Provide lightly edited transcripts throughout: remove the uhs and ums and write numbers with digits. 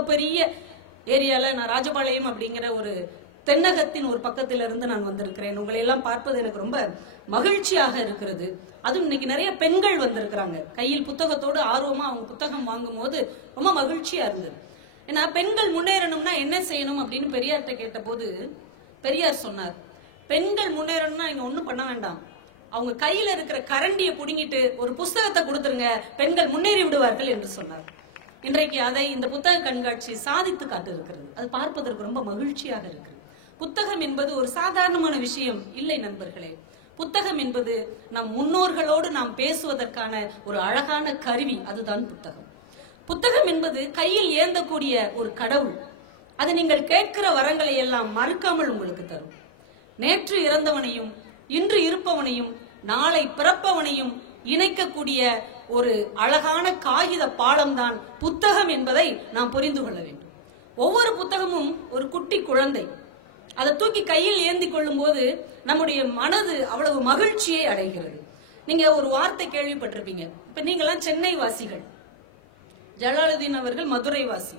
மிகப்பெரிய ஏரியால நான் ராஜபாளையம் அப்படிங்கிற ஒரு தென்னகத்தின் ஒரு பக்கத்திலிருந்து நான் வந்திருக்கிறேன். உங்களை எல்லாம் பார்ப்பது எனக்கு ரொம்ப மகிழ்ச்சியாக இருக்கிறது. அதுவும் இன்னைக்கு நிறைய பெண்கள் வந்திருக்கிறாங்க. கையில் புத்தகத்தோடு ஆர்வமா அவங்க புத்தகம் வாங்கும் போது ரொம்ப மகிழ்ச்சியா இருந்தது. ஏன்னா பெண்கள் முன்னேறணும்னா என்ன செய்யணும் அப்படின்னு பெரியார்கிட்ட கேட்ட போது பெரியார் சொன்னார், பெண்கள் முன்னேறணும்னா நீங்க ஒண்ணும் பண்ண வேண்டாம், அவங்க கையில இருக்கிற கரண்டியை புடுங்கிட்டு ஒரு புஸ்தகத்தை கொடுத்துருங்க, பெண்கள் முன்னேறி விடுவார்கள் என்று சொன்னார். இன்றைக்கு அதை இந்த புத்தக கண்காட்சி சாதித்து காட்டிருக்கிறது. அது பார்ப்பதற்கு ரொம்ப மகிழ்ச்சியாக இருக்கிறது. புத்தகம் என்பது ஒரு சாதாரணமான விஷயம் இல்லை நண்பர்களே. புத்தகம் என்பது நம் முன்னோர்களோடு நாம் பேசுவதற்கான ஒரு அழகான கருவி. அதுதான் புத்தகம். புத்தகம் என்பது கையில் ஏந்தக்கூடிய ஒரு கடவுள். அது நீங்கள் கேட்கிற வரங்களை எல்லாம் மறுக்காமல் உங்களுக்கு தரும். நேற்று இறந்தவனையும் இன்று இருப்பவனையும் நாளை பிறப்பவனையும் இணைக்கக்கூடிய ஒரு அழகான காகித பாலம் தான் புத்தகம் என்பதை நாம் புரிந்து கொள்ள வேண்டும். ஒவ்வொரு புத்தகமும் ஒரு குட்டி குழந்தை. அதை தூக்கி கையில் ஏந்தி கொள்ளும் போது நம்முடைய மனது அவ்வளவு மகிழ்ச்சியை அடைகிறது. நீங்க ஒரு வார்த்தை கேள்விப்பட்டிருப்பீங்க. இப்ப நீங்கெல்லாம் சென்னை வாசிகள், ஜலாலுதீன் அவர்கள் மதுரை வாசி,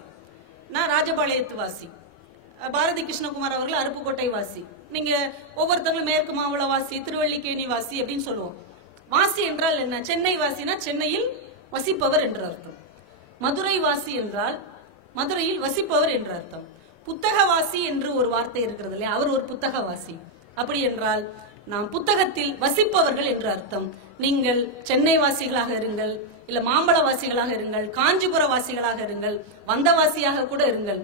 நான் ராஜபாளையத்து வாசி, பாரதி கிருஷ்ணகுமார் அவர்கள் அருப்புக்கோட்டை வாசி, நீங்க ஒவ்வொருத்தவங்களும் மேற்கு மாவட்ட வாசி, திருவள்ளிக்கேணி வாசி அப்படின்னு சொல்லுவோம். வாசி என்றால் என்ன? சென்னை வாசினா சென்னையில் வசிப்பவர் என்று அர்த்தம். மதுரை வாசி என்றால் மதுரையில் வசிப்பவர் என்று அர்த்தம். புத்தகவாசி என்று ஒரு வார்த்தை இருக்கிறது இல்லையா, அவர் ஒரு புத்தகவாசி. அப்படி என்றால் நாம் புத்தகத்தில் வசிப்பவர்கள் என்று அர்த்தம். நீங்கள் சென்னை வாசிகளாக இருங்கள், இல்ல மாம்பழ வாசிகளாக இருங்கள், காஞ்சிபுர வாசிகளாக இருங்கள், வந்தவாசியாக கூட இருங்கள்,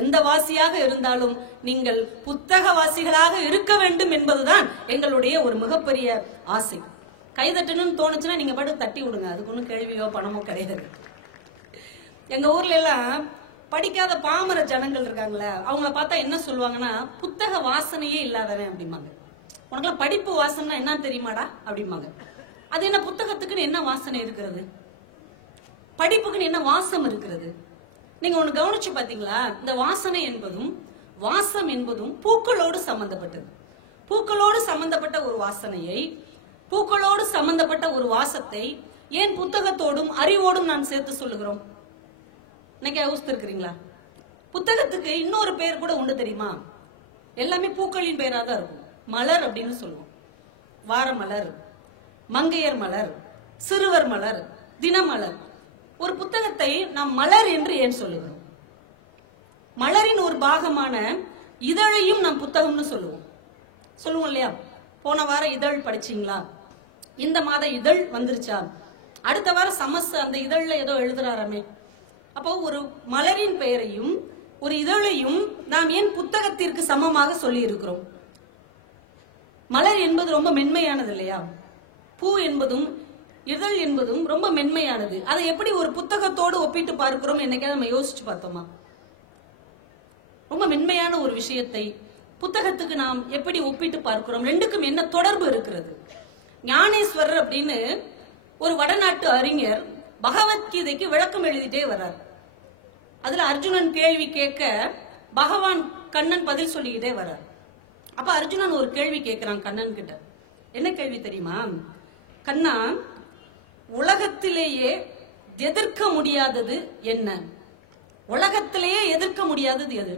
எந்த வாசியாக இருந்தாலும் நீங்கள் புத்தக வாசிகளாக இருக்க வேண்டும் என்பதுதான் எங்களுடைய ஒரு மிகப்பெரிய ஆசை. கைதட்டணும்னு தோணுச்சுன்னா நீங்க பாட்டு தட்டி விடுங்க, அதுக்கு ஒன்றும் கேள்வியோ பணமோ கிடையாது. எங்க ஊர்ல எல்லாம் படிக்காத பாமர ஜனங்கள் இருக்காங்களே, அவங்கள பார்த்தா என்ன சொல்லுவாங்கன்னா, புத்தக வாசனையே இல்லாதவன் அப்படிம்பாங்க. உனக்குலாம் படிப்பு வாசனை என்ன தெரியுமாடா அப்படிம்பாங்க. அது என்ன, புத்தகத்துக்குன்னு என்ன வாசனை இருக்கிறது? படிப்புக்குன்னு என்ன வாசம் இருக்கிறது? நீங்க ஒண்ணு கவனிச்சு பாத்தீங்களா? இந்த வாசனை என்பதும் வாசம் என்பதும் பூக்களோடு சம்பந்தப்பட்டது. பூக்களோடு சம்பந்தப்பட்ட ஒரு வாசனையை, பூக்களோடு சம்பந்தப்பட்ட ஒரு வாசத்தை ஏன் புத்தகத்தோடும் அறிவோடும் நான் சேர்த்து சொல்லுகிறோம்? இன்னைக்கு யோசித்திருக்கிறீங்களா? புத்தகத்துக்கு இன்னொரு பேர் கூட உண்டு தெரியுமா? எல்லாமே பூக்களின் பெயரா தான் இருக்கும். மலர் அப்படின்னு சொல்லுவோம். வாரமலர், மங்கையர் மலர், சிறுவர் மலர், தினமலர். ஒரு புத்தகத்தை நாம் மலர் என்று ஏன் சொல்லுகிறோம்? மலரின் ஒரு பாகமான இதழையும் நாம் புத்தகம்னு சொல்லுவோம் இல்லையா? போன வாரம் இதழ் படிச்சீங்களா? இந்த மாத இதழ் வந்துருச்சா? அடுத்த வாரம் சமஸ் அந்த இதழ்ல ஏதோ எழுதுறாராமே. அப்போ ஒரு மலரின் பெயரையும் ஒரு இதழையும் நாம் ஏன் புத்தகத்திற்கு சமமாக சொல்லி இருக்கிறோம்? மலர் என்பது ரொம்ப மென்மையானது இல்லையா? பூ என்பதும் இதழ் என்பதும் ரொம்ப மென்மையானது. அதை எப்படி ஒரு புத்தகத்தோடு ஒப்பிட்டு பார்க்கிறோம் என்னைக்காவது நம்ம யோசிச்சு பார்த்தோமா? ரொம்ப மென்மையான ஒரு விஷயத்தை புத்தகத்துக்கு நாம் எப்படி ஒப்பிட்டு பார்க்கிறோம்? ரெண்டுக்கும் என்ன தொடர்பு இருக்கிறது? ஞானேஸ்வரர் அப்படின்னு ஒரு வடநாட்டு அறிஞர் பகவத்கீதைக்கு விளக்கம் எழுதிட்டே வர்றார். அதுல அர்ஜுனன் கேள்வி கேட்க பகவான் கண்ணன் பதில் சொல்லிக்கிட்டே வர்றார். அப்ப அர்ஜுனன் ஒரு கேள்வி கேட்கிறான் கண்ணன் கிட்ட. என்ன கேள்வி தெரியுமா? கண்ணா, உலகத்திலேயே எதிர்க்க முடியாதது என்ன? உலகத்திலேயே எதிர்க்க முடியாதது எது?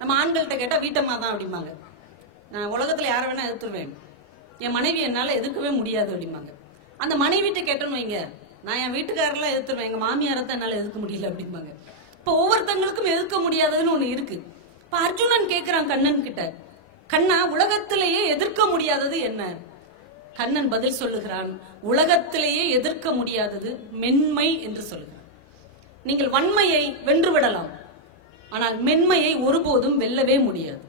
நம்ம ஆண்கள்கிட்ட கேட்டா வீட்டம்மா தான் அப்படிம்பாங்க. நான் உலகத்துல யாரை வேணா எதிர்த்துருவேன், என் மனைவி என்னால எதிர்க்கவே முடியாது அப்படிம்பாங்க. அந்த மனைவிட்ட கேட்டோன்னு வைங்க, நான் என் வீட்டுக்காரெல்லாம் எதிர்த்துருவேன், எங்க மாமியாரத்தை என்னால எதிர்க்க முடியல அப்படிம்பாங்க. இப்ப ஒவ்வொருத்தங்களுக்கும் எதிர்க்க முடியாததுன்னு ஒண்ணு இருக்கு. இப்ப அர்ஜுனன் கேட்கிறான் கண்ணன் கிட்ட, கண்ணா, உலகத்திலேயே எதிர்க்க முடியாதது என்ன? கண்ணன் பதில் சொல்லுகிறான், உலகத்திலேயே எதிர்க்க முடியாதது மென்மை என்று சொல்லுகிறான். நீங்கள் வன்மையை வென்று விடலாம், ஆனால் மென்மையை ஒருபோதும் வெல்லவே முடியாது.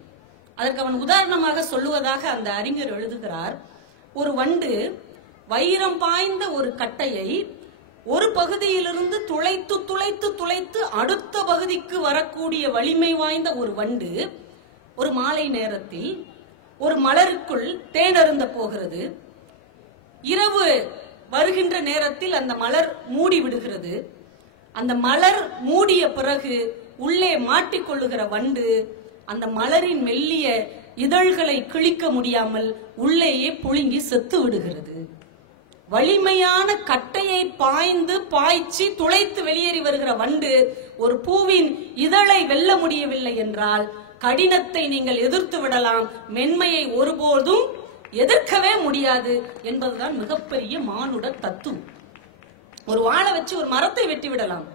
அதற்கு அவன் உதாரணமாக சொல்லுவதாக அந்த அறிஞர் எழுதுகிறார். ஒரு வண்டு வைரம் பாய்ந்த ஒரு கட்டையை ஒரு பகுதியிலிருந்து துளைத்து துளைத்து துளைத்து அடுத்த பகுதிக்கு வரக்கூடிய வலிமை வாய்ந்த ஒரு வண்டு ஒரு மாலை நேரத்தில் ஒரு மலருக்குள் தேனருந்த போகிறது. இரவு வருகின்ற நேரத்தில் அந்த மலர் மூடி விடுகிறது. அந்த மலர் மூடிய பிறகு உள்ளே மாட்டிக்கொள்ளுகிற வண்டு அந்த மலரின் மெல்லிய இதழ்களை கிழிக்க முடியாமல் உள்ளேயே புழுங்கி செத்து விடுகிறது. வலிமையான கட்டையை பாய்ந்து பாய்ச்சி துளைத்து வெளியேறி வருகிற வண்டு ஒரு பூவின் இதழை வெல்ல முடியவில்லை என்றால் கடினத்தை நீங்கள் எதிர்த்து விடலாம், மென்மையை ஒருபோதும் எதிர்க்கவே முடியாது என்பதுதான் மிகப்பெரிய மானுட தத்துவம். ஒரு வாழை வச்சு ஒரு மரத்தை வெட்டி விடலாம்,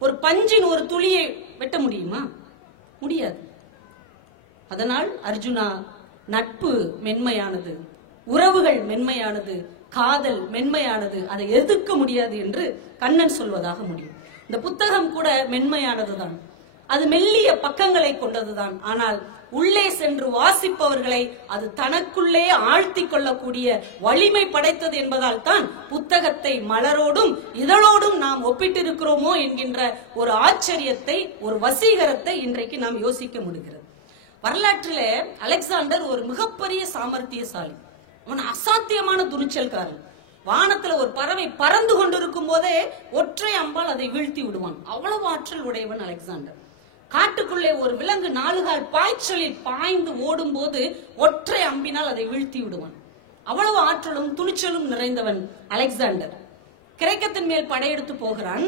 ஒரு பஞ்சின் ஒரு துளியை வெட்ட முடியுமா? முடியாது. அதனால் அர்ஜுனா, நட்பு மென்மையானது, உறவுகள் மென்மையானது, காதல் மென்மையானது, அதை எதிர்க்க முடியாது என்று கண்ணன் சொல்வதாக முடியும். இந்த புத்தகம் கூட மென்மையானதுதான், அது மெல்லிய பக்கங்களை கொண்டதுதான். ஆனால் உள்ளே சென்று வாசிப்பவர்களை அது தனக்குள்ளே ஆழ்த்தி கொள்ளக்கூடிய வலிமை படைத்தது என்பதால் தான் புத்தகத்தை மலரோடும் இதழோடும் நாம் ஒப்பிட்டிருக்கிறோமோ என்கின்ற ஒரு ஆச்சரியத்தை, ஒரு வசீகரத்தை இன்றைக்கு நாம் யோசிக்க முடிகிறது. வரலாற்றிலே அலெக்சாண்டர் ஒரு மிகப்பெரிய சாமர்த்தியசாலி. அவன் அசாத்தியமான துணிச்சல்காரன். வானத்துல ஒரு பறவை பறந்து கொண்டிருக்கும் போதே ஒற்றை அம்பால் அதை வீழ்த்தி விடுவான். அவ்வளவு ஆற்றல் உடையவன் அலெக்சாண்டர். காட்டுக்குள்ளே ஒரு விலங்கு 4 கால் பாய்ச்சலில் பாய்ந்து ஓடும் போது ஒற்றை அம்பினால் அதை வீழ்த்தி விடுவான். அவ்வளவு ஆற்றலும் துணிச்சலும் நிறைந்தவன் அலெக்சாண்டர். கிரேக்கத்தின் மேல் படையெடுத்து போகிறான்.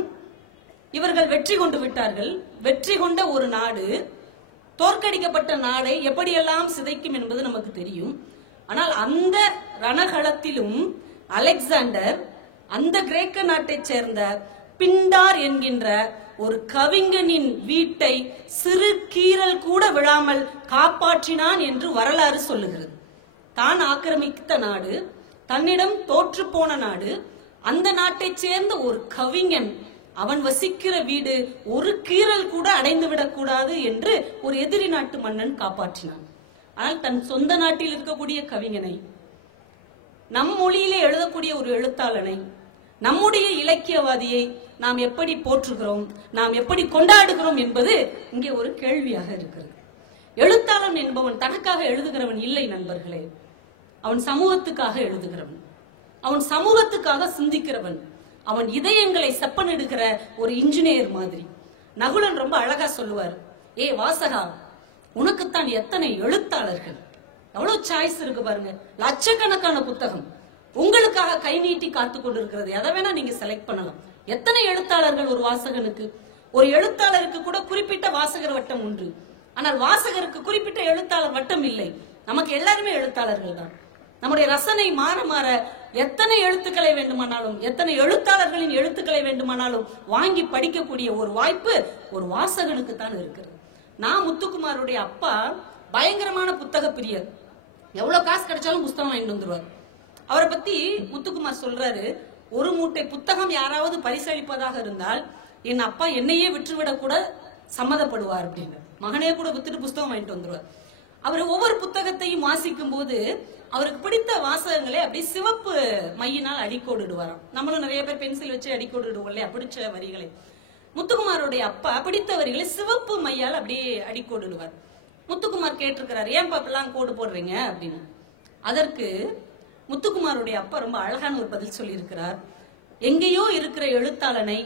இவர்கள் வெற்றி கொண்டு விட்டார்கள். வெற்றி கொண்ட ஒரு நாடு தோற்கடிக்கப்பட்ட நாடை எப்படியெல்லாம் சிதைக்கும் என்பது நமக்கு தெரியும். ஆனால் அந்த ரணகளத்திலும் அலெக்சாண்டர் அந்த கிரேக்க நாட்டை சேர்ந்த பிண்டார் என்கின்ற ஒரு கவிஞனின் வீட்டை சிறு கீறல் கூட விழாமல் காப்பாற்றினான் என்று வரலாறு சொல்லுகிறது. தான் ஆக்கிரமித்த நாடு, தன்னிடம் தோற்று போன நாடு, அந்த நாட்டை சேர்ந்த ஒரு கவிஞன், அவன் வசிக்கிற வீடு ஒரு கீறல் கூட அடைந்து விடக்கூடாது என்று ஒரு எதிரி நாட்டு மன்னன் காப்பாற்றினான். ஆனால் தன் சொந்த நாட்டில் இருக்கக்கூடிய கவிஞனை, நம் மொழியிலே எழுதக்கூடிய ஒரு எழுத்தாளனை, நம்முடைய இலக்கியவாதியை நாம் எப்படி போற்றுகிறோம், நாம் எப்படி கொண்டாடுகிறோம் என்பது இங்கே ஒரு கேள்வியாக இருக்கிறது. எழுத்தாளன் என்பவன் தனக்காக எழுதுகிறவன் இல்லை நண்பர்களே. அவன் சமூகத்துக்காக எழுதுகிறவன், அவன் சமூகத்துக்காக சிந்திக்கிறவன், அவன் இதயங்களை செப்பனிடுகிற ஒரு இன்ஜினியர் மாதிரி. நகுலன் ரொம்ப அழகா சொல்லுவார், ஏ வாசகா, உனக்குத்தான் எத்தனை எழுத்தாளர்கள், எவ்வளவு சாய்ஸ் இருக்கு பாருங்க, லட்சக்கணக்கான புத்தகம் உங்களுக்காக கை நீட்டி காத்து கொண்டிருக்கிறது, எதை வேணா நீங்க செலக்ட் பண்ணலாம். எத்தனை எழுத்தாளர்கள் ஒரு வாசகனுக்கு? ஒரு எழுத்தாளருக்கு கூட குறிப்பிட்ட வாசகர் வட்டம் உண்டு, ஆனால் வாசகருக்கு குறிப்பிட்ட எழுத்தாளர் வட்டம் இல்லை. நமக்கு எல்லாருமே எழுத்தாளர்கள் தான். நம்முடைய ரசனை மாற மாற எத்தனை எழுத்துக்களை வேண்டுமானாலும், எத்தனை எழுத்தாளர்களின் எழுத்துக்களை வேண்டுமானாலும் வாங்கி படிக்கக்கூடிய ஒரு வாய்ப்பு ஒரு வாசகனுக்கு தான் இருக்கிறது. நான் முத்துக்குமாருடைய அப்பா பயங்கரமான புத்தக பிரியர். எவ்வளவு காசு கிடைச்சாலும் புத்தகம் வாங்கிட்டு வந்துருவார். அவரை பத்தி முத்துக்குமார் சொல்றாரு, ஒரு மூட்டை புத்தகம் யாராவது பரிசளிப்பதாக இருந்தால் என் அப்பா என்னையே விற்றுவிட கூட சம்மதப்படுவார் அப்படின்னு. மகனே கூட வித்துட்டு புத்தகம் வாங்கிட்டு வந்துருவார். அவர் ஒவ்வொரு புத்தகத்தையும் வாசிக்கும் போது அவருக்கு பிடித்த வாசகங்களை அப்படியே சிவப்பு மையினால் அடிக்கோடுடுவாராம். நம்மளும் நிறைய பேர் பென்சில் வச்சு அடிக்கோடுடுவோம் இல்லையா பிடிச்ச வரிகளை. முத்துக்குமாருடைய அப்பா பிடித்த வரிகளை சிவப்பு மையால் அப்படியே அடிக்கோடுடுவார். முத்துக்குமார் கேட்டிருக்கிறார், ஏன் பாப்பெல்லாம் கோடு போடுறீங்க அப்படின்னு. அதற்கு முத்துக்குமாருடைய அப்பா ரொம்ப அழகான ஒரு பதில் சொல்லி இருக்கிறார். எங்கேயோ இருக்கிற எழுத்தாளனை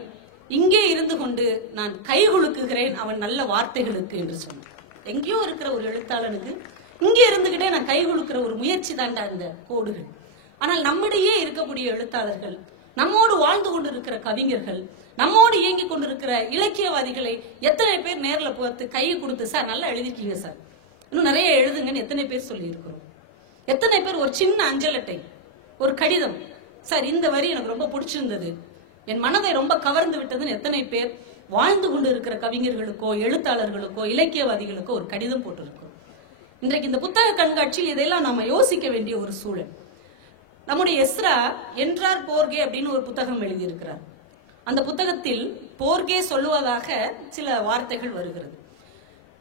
இங்கே இருந்து கொண்டு நான் கை குலுக்குகிறேன் அவன் நல்ல வார்த்தைகளுக்கு என்று சொன்னார். எங்கேயோ இருக்கிற ஒரு எழுத்தாளனுக்கு இங்கே இருந்துகிட்டே நான் கை குலுக்கிற ஒரு முயற்சி தாண்டா இந்த கோடுகள். ஆனால் நம்மிடையே இருக்கக்கூடிய எழுத்தாளர்கள், நம்மோடு வாழ்ந்து கொண்டிருக்கிற கவிஞர்கள், நம்மோடு இயங்கி கொண்டிருக்கிற இலக்கியவாதிகளை எத்தனை பேர் நேர்ல பார்த்து கையை கொடுத்து, சார் நல்லா எழுதிருக்கீங்க சார், இன்னும் நிறைய எழுதுங்கன்னு எத்தனை பேர் சொல்லி இருக்கிறோம்? எத்தனை பேர் ஒரு சின்ன அஞ்சல் அட்டை, ஒரு கடிதம், சார் இந்த வரி எனக்கு ரொம்ப பிடிச்சிருந்தது, என் மனதை ரொம்ப கவர்ந்து விட்டதுன்னு எத்தனை பேர் வாழ்ந்து கொண்டு இருக்கிற கவிஞர்களுக்கோ எழுத்தாளர்களுக்கோ இலக்கியவாதிகளுக்கோ ஒரு கடிதம் போட்டிருக்கோம். இன்றைக்கு இந்த புத்தக கண்காட்சியில் இதெல்லாம் நாம யோசிக்க வேண்டிய ஒரு சூழல். நம்முடைய எஸ்ரா என்றார் போர்கே அப்படின்னு ஒரு புத்தகம் எழுதியிருக்கிறார். அந்த புத்தகத்தில் போர்கே சொல்லுவதாக சில வார்த்தைகள் வருகிறது.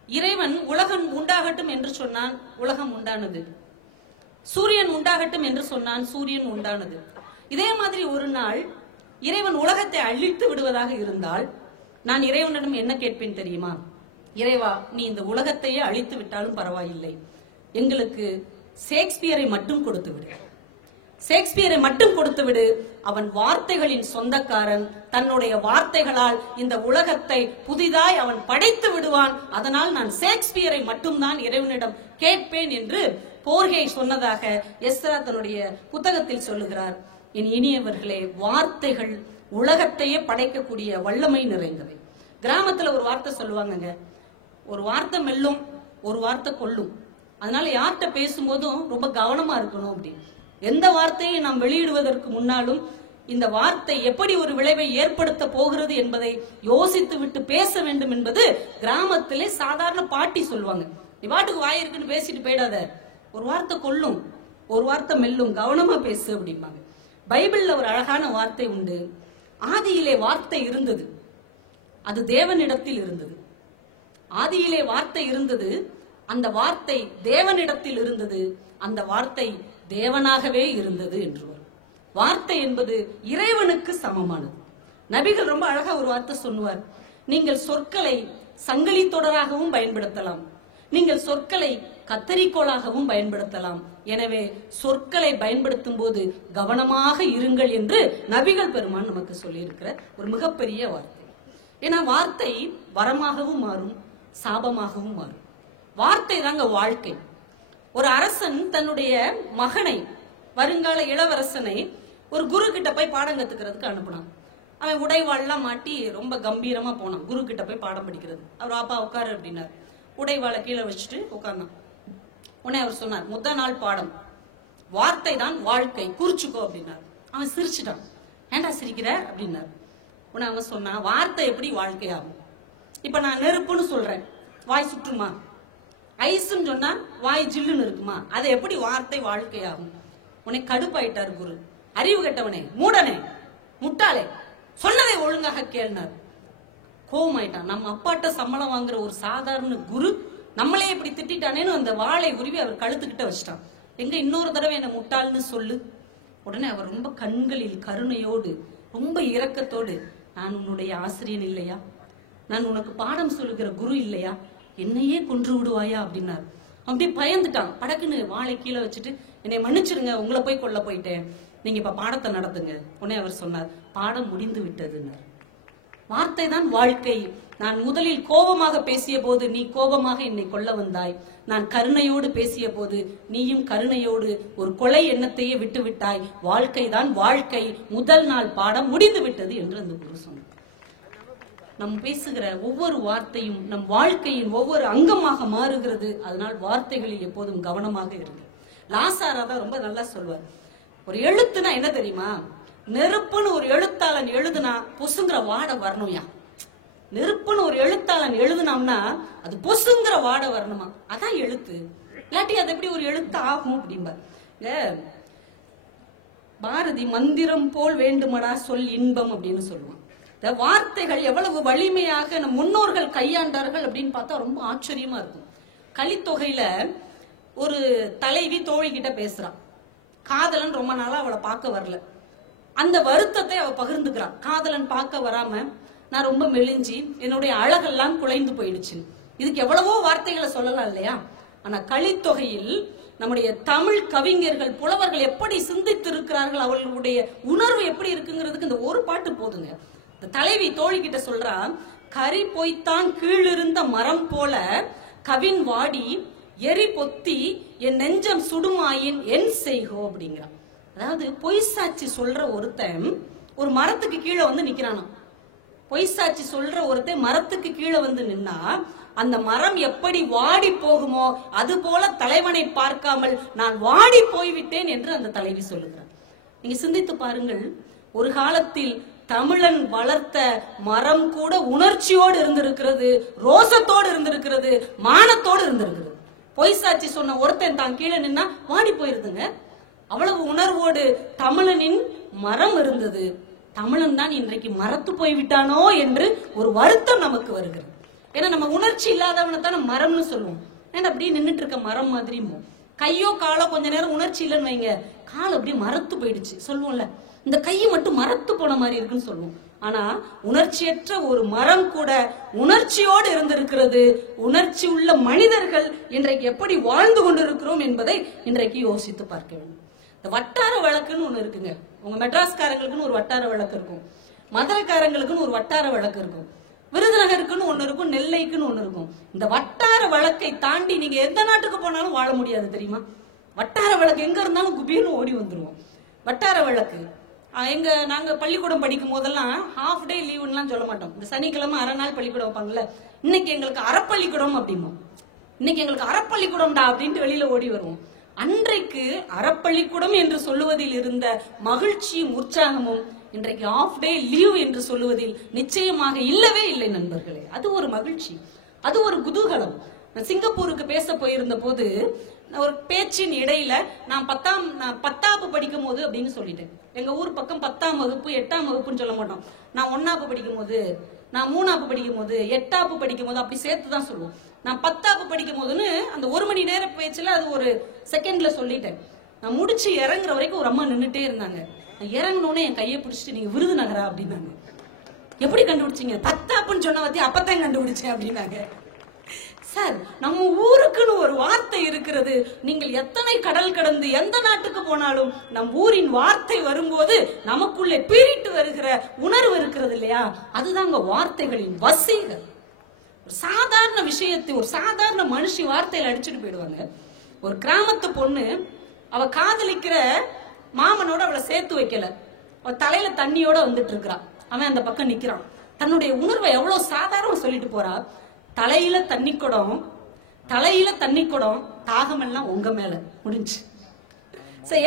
இறைவன் உலகம் உண்டாகட்டும் என்று சொன்னான், உலகம் உண்டானது. சூரியன் உண்டாகட்டும் என்று சொன்னான், சூரியன் உண்டானது. இதே மாதிரி ஒரு நாள் இறைவன் உலகத்தை அழித்து விடுவதாக இருந்தால் நான் இறைவனிடம் என்ன கேட்பேன் தெரியுமா? இறைவா, நீ இந்த உலகத்தையே அழித்து விட்டாலும் பரவாயில்லை, எங்களுக்கு ஷேக்ஸ்பியரை மட்டும் கொடுத்து விடு, ஷேக்ஸ்பியரை மட்டும் கொடுத்து விடு. அவன் வார்த்தைகளின் சொந்தக்காரன், தன்னுடைய வார்த்தைகளால் இந்த உலகத்தை புதிதாய் அவன் படைத்து விடுவான். அதனால் நான் ஷேக்ஸ்பியரை மட்டும்தான் இறைவனிடம் கேட்பேன் என்று போர்கே சொன்னதாக எஸ்ரா தன்னுடைய புத்தகத்தில் சொல்லுகிறார். என் இனியவர்களே, வார்த்தைகள் உலகத்தையே படைக்கக்கூடிய வல்லமை நிறைந்தவை. கிராமத்துல ஒரு வார்த்தை சொல்லுவாங்கங்க, ஒரு வார்த்தை மெல்லும், ஒரு வார்த்தை கொல்லும். அதனால யார்கிட்ட பேசும்போதும் ரொம்ப கவனமா இருக்கணும். அப்படி எந்த வார்த்தையை நாம் வெளியிடுவதற்கு முன்னாலும் இந்த வார்த்தை எப்படி ஒரு விளைவை ஏற்படுத்த போகிறது என்பதை யோசித்து விட்டு பேச வேண்டும் என்பது கிராமத்திலே சாதாரண பாட்டி சொல்லுவாங்க. நீ பாட்டுக்கு வாய் இருக்குன்னு பேசிட்டு போயிடாத, ஒரு வார்த்தை கொல்லும், ஒரு வார்த்தை மெல்லும், கவனமா பேசு அப்படிம்பாங்க. பைபிள்ல ஒரு அழகான வார்த்தை உண்டு. ஆதியிலே வார்த்தை இருந்தது, அது தேவனிடத்தில் இருந்தது. ஆதியிலே வார்த்தை இருந்தது, அந்த வார்த்தை தேவனிடத்தில் இருந்தது, அந்த வார்த்தை தேவனாகவே இருந்தது என்று வரும். வார்த்தை என்பது இறைவனுக்கு சமமானது. நபிகள் ரொம்ப அழகா ஒரு வார்த்தை சொல்லுவார், நீங்கள் சொற்களை சங்கிலி தொடராகவும் பயன்படுத்தலாம், நீங்கள் சொற்களை கத்தரிக்கோளாகவும் பயன்படுத்தலாம். எனவே சொற்களை பயன்படுத்தும் போது கவனமாக இருங்கள் என்று நபிகள் பெருமான் நமக்கு சொல்லி இருக்கிற ஒரு மிகப்பெரிய வார்த்தை. ஏன்னா வார்த்தை வரமாகவும் மாறும், சாபமாகவும் மாறும். வார்த்தை தாங்க வாழ்க்கை. ஒரு அரசன் தன்னுடைய மகனை, வருங்கால இளவரசனை ஒரு குரு கிட்ட போய் பாடம் கத்துக்கிறதுக்கு அனுப்பினான். அவன் உடைவாள்லாம் மாட்டி ரொம்ப கம்பீரமா போனான் குரு கிட்ட போய் பாடம் படிக்கிறது. அவர் அப்பா உட்காரு அப்படின்னார். உடைவாளை கீழே வச்சுட்டு உட்கார்ந்தான். உடனே அவர் சொன்னார், முதல் நாள் பாடம் வார்த்தை தான் வாழ்க்கை, குறிச்சுக்கோ அப்படின்னார். அவன் சிரிச்சுட்டான். ஏண்டா சிரிக்கிற அப்படின்னார். உடனே அவன் சொன்னான், வார்த்தை எப்படி வாழ்க்கையாகும்? இப்ப நான் நெருப்புன்னு சொல்றேன், வாய் சுற்றுமா? ஐஸ்ன்னு சொன்னா வாய் ஜில்லுன்னு இருக்குமா? அது எப்படி வார்த்தை வாழ்க்கையாகும்? உன்னை கடுப்பாயிட்டார் குரு. அறிவு கெட்டவனே, மூடனே, முட்டாளே, சொன்னதை ஒழுங்காக கேள்னார். கோவமாயிட்டான். நம்ம அப்பாட்ட சம்பளம் வாங்குற ஒரு சாதாரண குரு நம்மளே இப்படி திட்டானேன்னு அந்த வாளை உருவி அவர் கழுத்துக்கிட்ட வச்சிட்டான். எங்க இன்னொரு தடவை என்ன முட்டாள்னு சொல்லு. உடனே அவர் ரொம்ப கண்களில் கருணையோடு, ரொம்ப இரக்கத்தோடு, நான் உன்னுடைய ஆசிரியன் இல்லையா? நான் உனக்கு பாடம் சொல்லுகிற குரு இல்லையா? என்னையே கொன்று விடுவாயா அப்படின்னாரு. அப்படி பயந்துட்டான். படக்குன்னு வாளை கீழே வச்சுட்டு, என்னை மன்னிச்சிருங்க, உங்களை போய் கொல்ல போயிட்டேன், நீங்க இப்ப பாடத்தை நடத்துங்க. உடனே அவர் சொன்னார், பாடம் முடிந்து விட்டதுன்னார். வார்த்தை தான் வாழ்க்கை. நான் முதலில் கோபமாக பேசிய போது நீ கோபமாக என்னை கொல்ல வந்தாய். நான் கருணையோடு பேசிய போது நீயும் கருணையோடு ஒரு கொலை எண்ணத்தையே விட்டு விட்டாய். வாழ்க்கை தான் வாழ்க்கை. முதல் நாள் பாடம் முடிந்து விட்டது என்று அந்த குரு சொன்னார். நம் பேசுகிற ஒவ்வொரு வார்த்தையும் நம் வாழ்க்கையின் ஒவ்வொரு அங்கமாக மாறுகிறது. அதனால் வார்த்தைகளில் எப்போதும் கவனமாக இருக்கு. லாசாரா தான் ரொம்ப நல்லா சொல்வார். ஒரு எழுத்துனா என்ன தெரியுமா? நெருப்புன்னு ஒரு எழுத்தாளன் எழுதுனா பொசுங்கிற வாடை வரணும்யா. நெருப்புன்னு ஒரு எழுத்தாளன் எழுதுனாம்னா அது பொசுங்கிற வாடை வரணுமா? அதான் எழுத்து. இல்லாட்டி அது எப்படி ஒரு எழுத்து ஆகும் அப்படிம்பார். பாரதி மந்திரம் போல் வேண்டுமடா சொல் இன்பம் அப்படின்னு சொல்லுவான். இந்த வார்த்தைகள் எவ்வளவு வலிமையாக நம் முன்னோர்கள் கையாண்டார்கள் அப்படின்னு பார்த்தா ரொம்ப ஆச்சரியமா இருக்கும். கலித்தொகையில ஒரு தலைவி தோழி கிட்ட பேசுறான். காதலன் ரொம்ப நாளா அவளை பார்க்க வரல. அந்த வருத்தத்தை அவ பகிர்ந்துக்கிறான். காதலன் பார்க்க வராம நான் ரொம்ப மெலிஞ்சி என்னுடைய அழகெல்லாம் குலைந்து போயிடுச்சு. இதுக்கு எவ்வளவோ வார்த்தைகளை சொல்லலாம் இல்லையா? ஆனா கலித்தொகையில் நம்முடைய தமிழ் கவிஞர்கள், புலவர்கள் எப்படி சிந்தித்து இருக்கிறார்கள், அவர்களுடைய உணர்வு எப்படி இருக்குங்கிறதுக்கு இந்த ஒரு பாட்டு போதுங்க. இந்த தலைவி தோழி கிட்ட சொல்றா, கரி பொய்த்தான் கீழிருந்த மரம் போல கவின் வாடி எரி பொத்தி என் நெஞ்சம் சுடுமாயின் என் செய்கோ அப்படிங்கிறான். அதாவது பொய் சாட்சி சொல்ற ஒருத்தன் ஒரு மரத்துக்கு கீழே வந்து நிக்கிறானா. பொய் சாட்சி சொல்ற ஒருத்தன் மரத்துக்கு கீழே வந்து நின்னா அந்த மரம் எப்படி வாடி போகுமோ அது போல தலைவனை பார்க்காமல் நான் வாடி போய்விட்டேன் என்று அந்த தலைவி சொல்லுகிறார். நீங்க சிந்தித்து பாருங்கள். ஒரு காலத்தில் தமிழன் வளர்த்த மரம் கூட உணர்ச்சியோடு இருந்திருக்கிறது, ரோசத்தோடு இருந்திருக்கிறது, மானத்தோடு இருந்திருக்கிறது. பொய் சாட்சி சொன்ன ஒருத்தன் தான் கீழே நின்னா வாடி போயிருதுங்க. அவ்வளவு உணர்வோடு தமிழனின் மரம் இருந்தது. தமிழன் தான் இன்றைக்கு மரத்து போய்விட்டானோ என்று ஒரு வருத்தம் நமக்கு வருகிறது. ஏன்னா நம்ம உணர்ச்சி இல்லாதவனை தான் மரம்னு சொல்லுவோம். ஏன்னா அப்படியே நின்றுட்டு இருக்க மரம் மாதிரி கையோ காலோ கொஞ்ச நேரம் உணர்ச்சி இல்லைன்னு வைங்க, கால் அப்படியே மரத்து போயிடுச்சு சொல்லுவோம்ல, இந்த கையை மட்டும் மரத்து போன மாதிரி இருக்குன்னு சொல்லுவோம். ஆனா உணர்ச்சியற்ற ஒரு மரம் கூட உணர்ச்சியோடு இருந்திருக்கிறது. உணர்ச்சி உள்ள மனிதர்கள் இன்றைக்கு எப்படி வாழ்ந்து கொண்டிருக்கிறோம் என்பதை இன்றைக்கு யோசித்து பார்க்க வேண்டும். இந்த வட்டார வழக்குன்னு ஒண்ணு இருக்குங்க. உங்க மெட்ராஸ்காரங்களுக்குன்னு ஒரு வட்டார வழக்கு இருக்கும், மதுரைக்காரங்களுக்குன்னு ஒரு வட்டார வழக்கு இருக்கும், விருதுநகருக்குன்னு ஒண்ணு இருக்கும், நெல்லைக்குன்னு ஒண்ணு இருக்கும். இந்த வட்டார வழக்கை தாண்டி நீங்க எந்த நாட்டுக்கு போனாலும் வாழ முடியாது தெரியுமா? வட்டார வழக்கு எங்க இருந்தாலும் குபீர்னு ஓடி வந்துருவோம். வட்டார வழக்கு. நாங்க பள்ளிக்கூடம் படிக்கும் போதெல்லாம் ஹாஃப் டே லீவுலாம் சொல்ல மாட்டோம். இந்த சனிக்கிழமை அரை நாள் பள்ளிக்கூடம் வைப்பாங்கல்ல, இன்னைக்கு எங்களுக்கு அறப்பள்ளிக்கூடம் அப்படிம்போம். இன்னைக்கு எங்களுக்கு அறப்பள்ளிக்கூடம்டா அப்படின்ட்டு வெளியில ஓடி வருவோம். அன்றைக்கு அறப்பள்ளிக்கூடம் என்று சொல்லுவதில் இருந்த மகிழ்ச்சியும் உற்சாகமும் இன்றைக்கு ஆஃப் டே லீவ் என்று சொல்லுவதில் நிச்சயமாக இல்லவே இல்லை நண்பர்களே. அது ஒரு மகிழ்ச்சி, அது ஒரு குதூகலம். சிங்கப்பூருக்கு பேச போயிருந்த போது ஒரு பேச்சின் இடையில நான் 10ஆம் படிக்கும் போது அப்படின்னு சொல்லிட்டேன். எங்க ஊர் பக்கம் 10ஆம் வகுப்பு 8ஆம் வகுப்புன்னு சொல்ல மாட்டோம். நான் 1ஆம் படிக்கும் போது, நான் 3ஆம் படிக்கும் போது, 8ஆம் படிக்கும் போது அப்படி சேர்த்துதான் சொல்லுவோம். நான் 10ஆம் படிக்கும் போதுன்னு அந்த 1 மணி நேர பேச்சுல அது ஒரு செகண்ட்ல சொல்லிட்டேன். நான் முடிச்சு இறங்குற வரைக்கும் ஒரு அம்மா நின்றுட்டே இருந்தாங்க. இறங்கினோடனே என் கையை பிடிச்சிட்டு நீங்க விருதுநகரா அப்படின்னாங்க. எப்படி கண்டுபிடிச்சீங்க? 10ஆப்னு சொன்ன பத்தி அப்பதான் கண்டுபிடிச்சேன் அப்படின்னாங்க. சார், நம்ம ஊருக்குன்னு ஒரு வார்த்தை இருக்கிறது. நீங்கள் எத்தனை கடல் கடந்து எந்த நாட்டுக்கு போனாலும் நம் ஊரின் வார்த்தை வரும்போது நமக்குள்ளே பீறிட்டு வருகிற உணர்வு இருக்கிறது இல்லையா? அதுதாங்க வார்த்தைகளின் வசீகரம். ஒரு சாதாரண விஷயத்தை ஒரு சாதாரண மனுஷி வார்த்தையில அடிச்சுட்டு போயிடுவாங்க. ஒரு கிராமத்து பொண்ணு அவ காதலிக்கிற மாமனோட அவளை சேர்த்து வைக்கல, அவ தலையில தண்ணியோட வந்துட்டு இருக்கிறா. அவன் அந்த பக்கம் நிக்கிறான். தன்னுடைய உணர்வை எவ்வளவு சாதாரண சொல்லிட்டு போறா. தலையில தண்ணி குடம், தலையில தண்ணி குடம், தாகமெல்லாம் உங்க மேல முடிஞ்சு.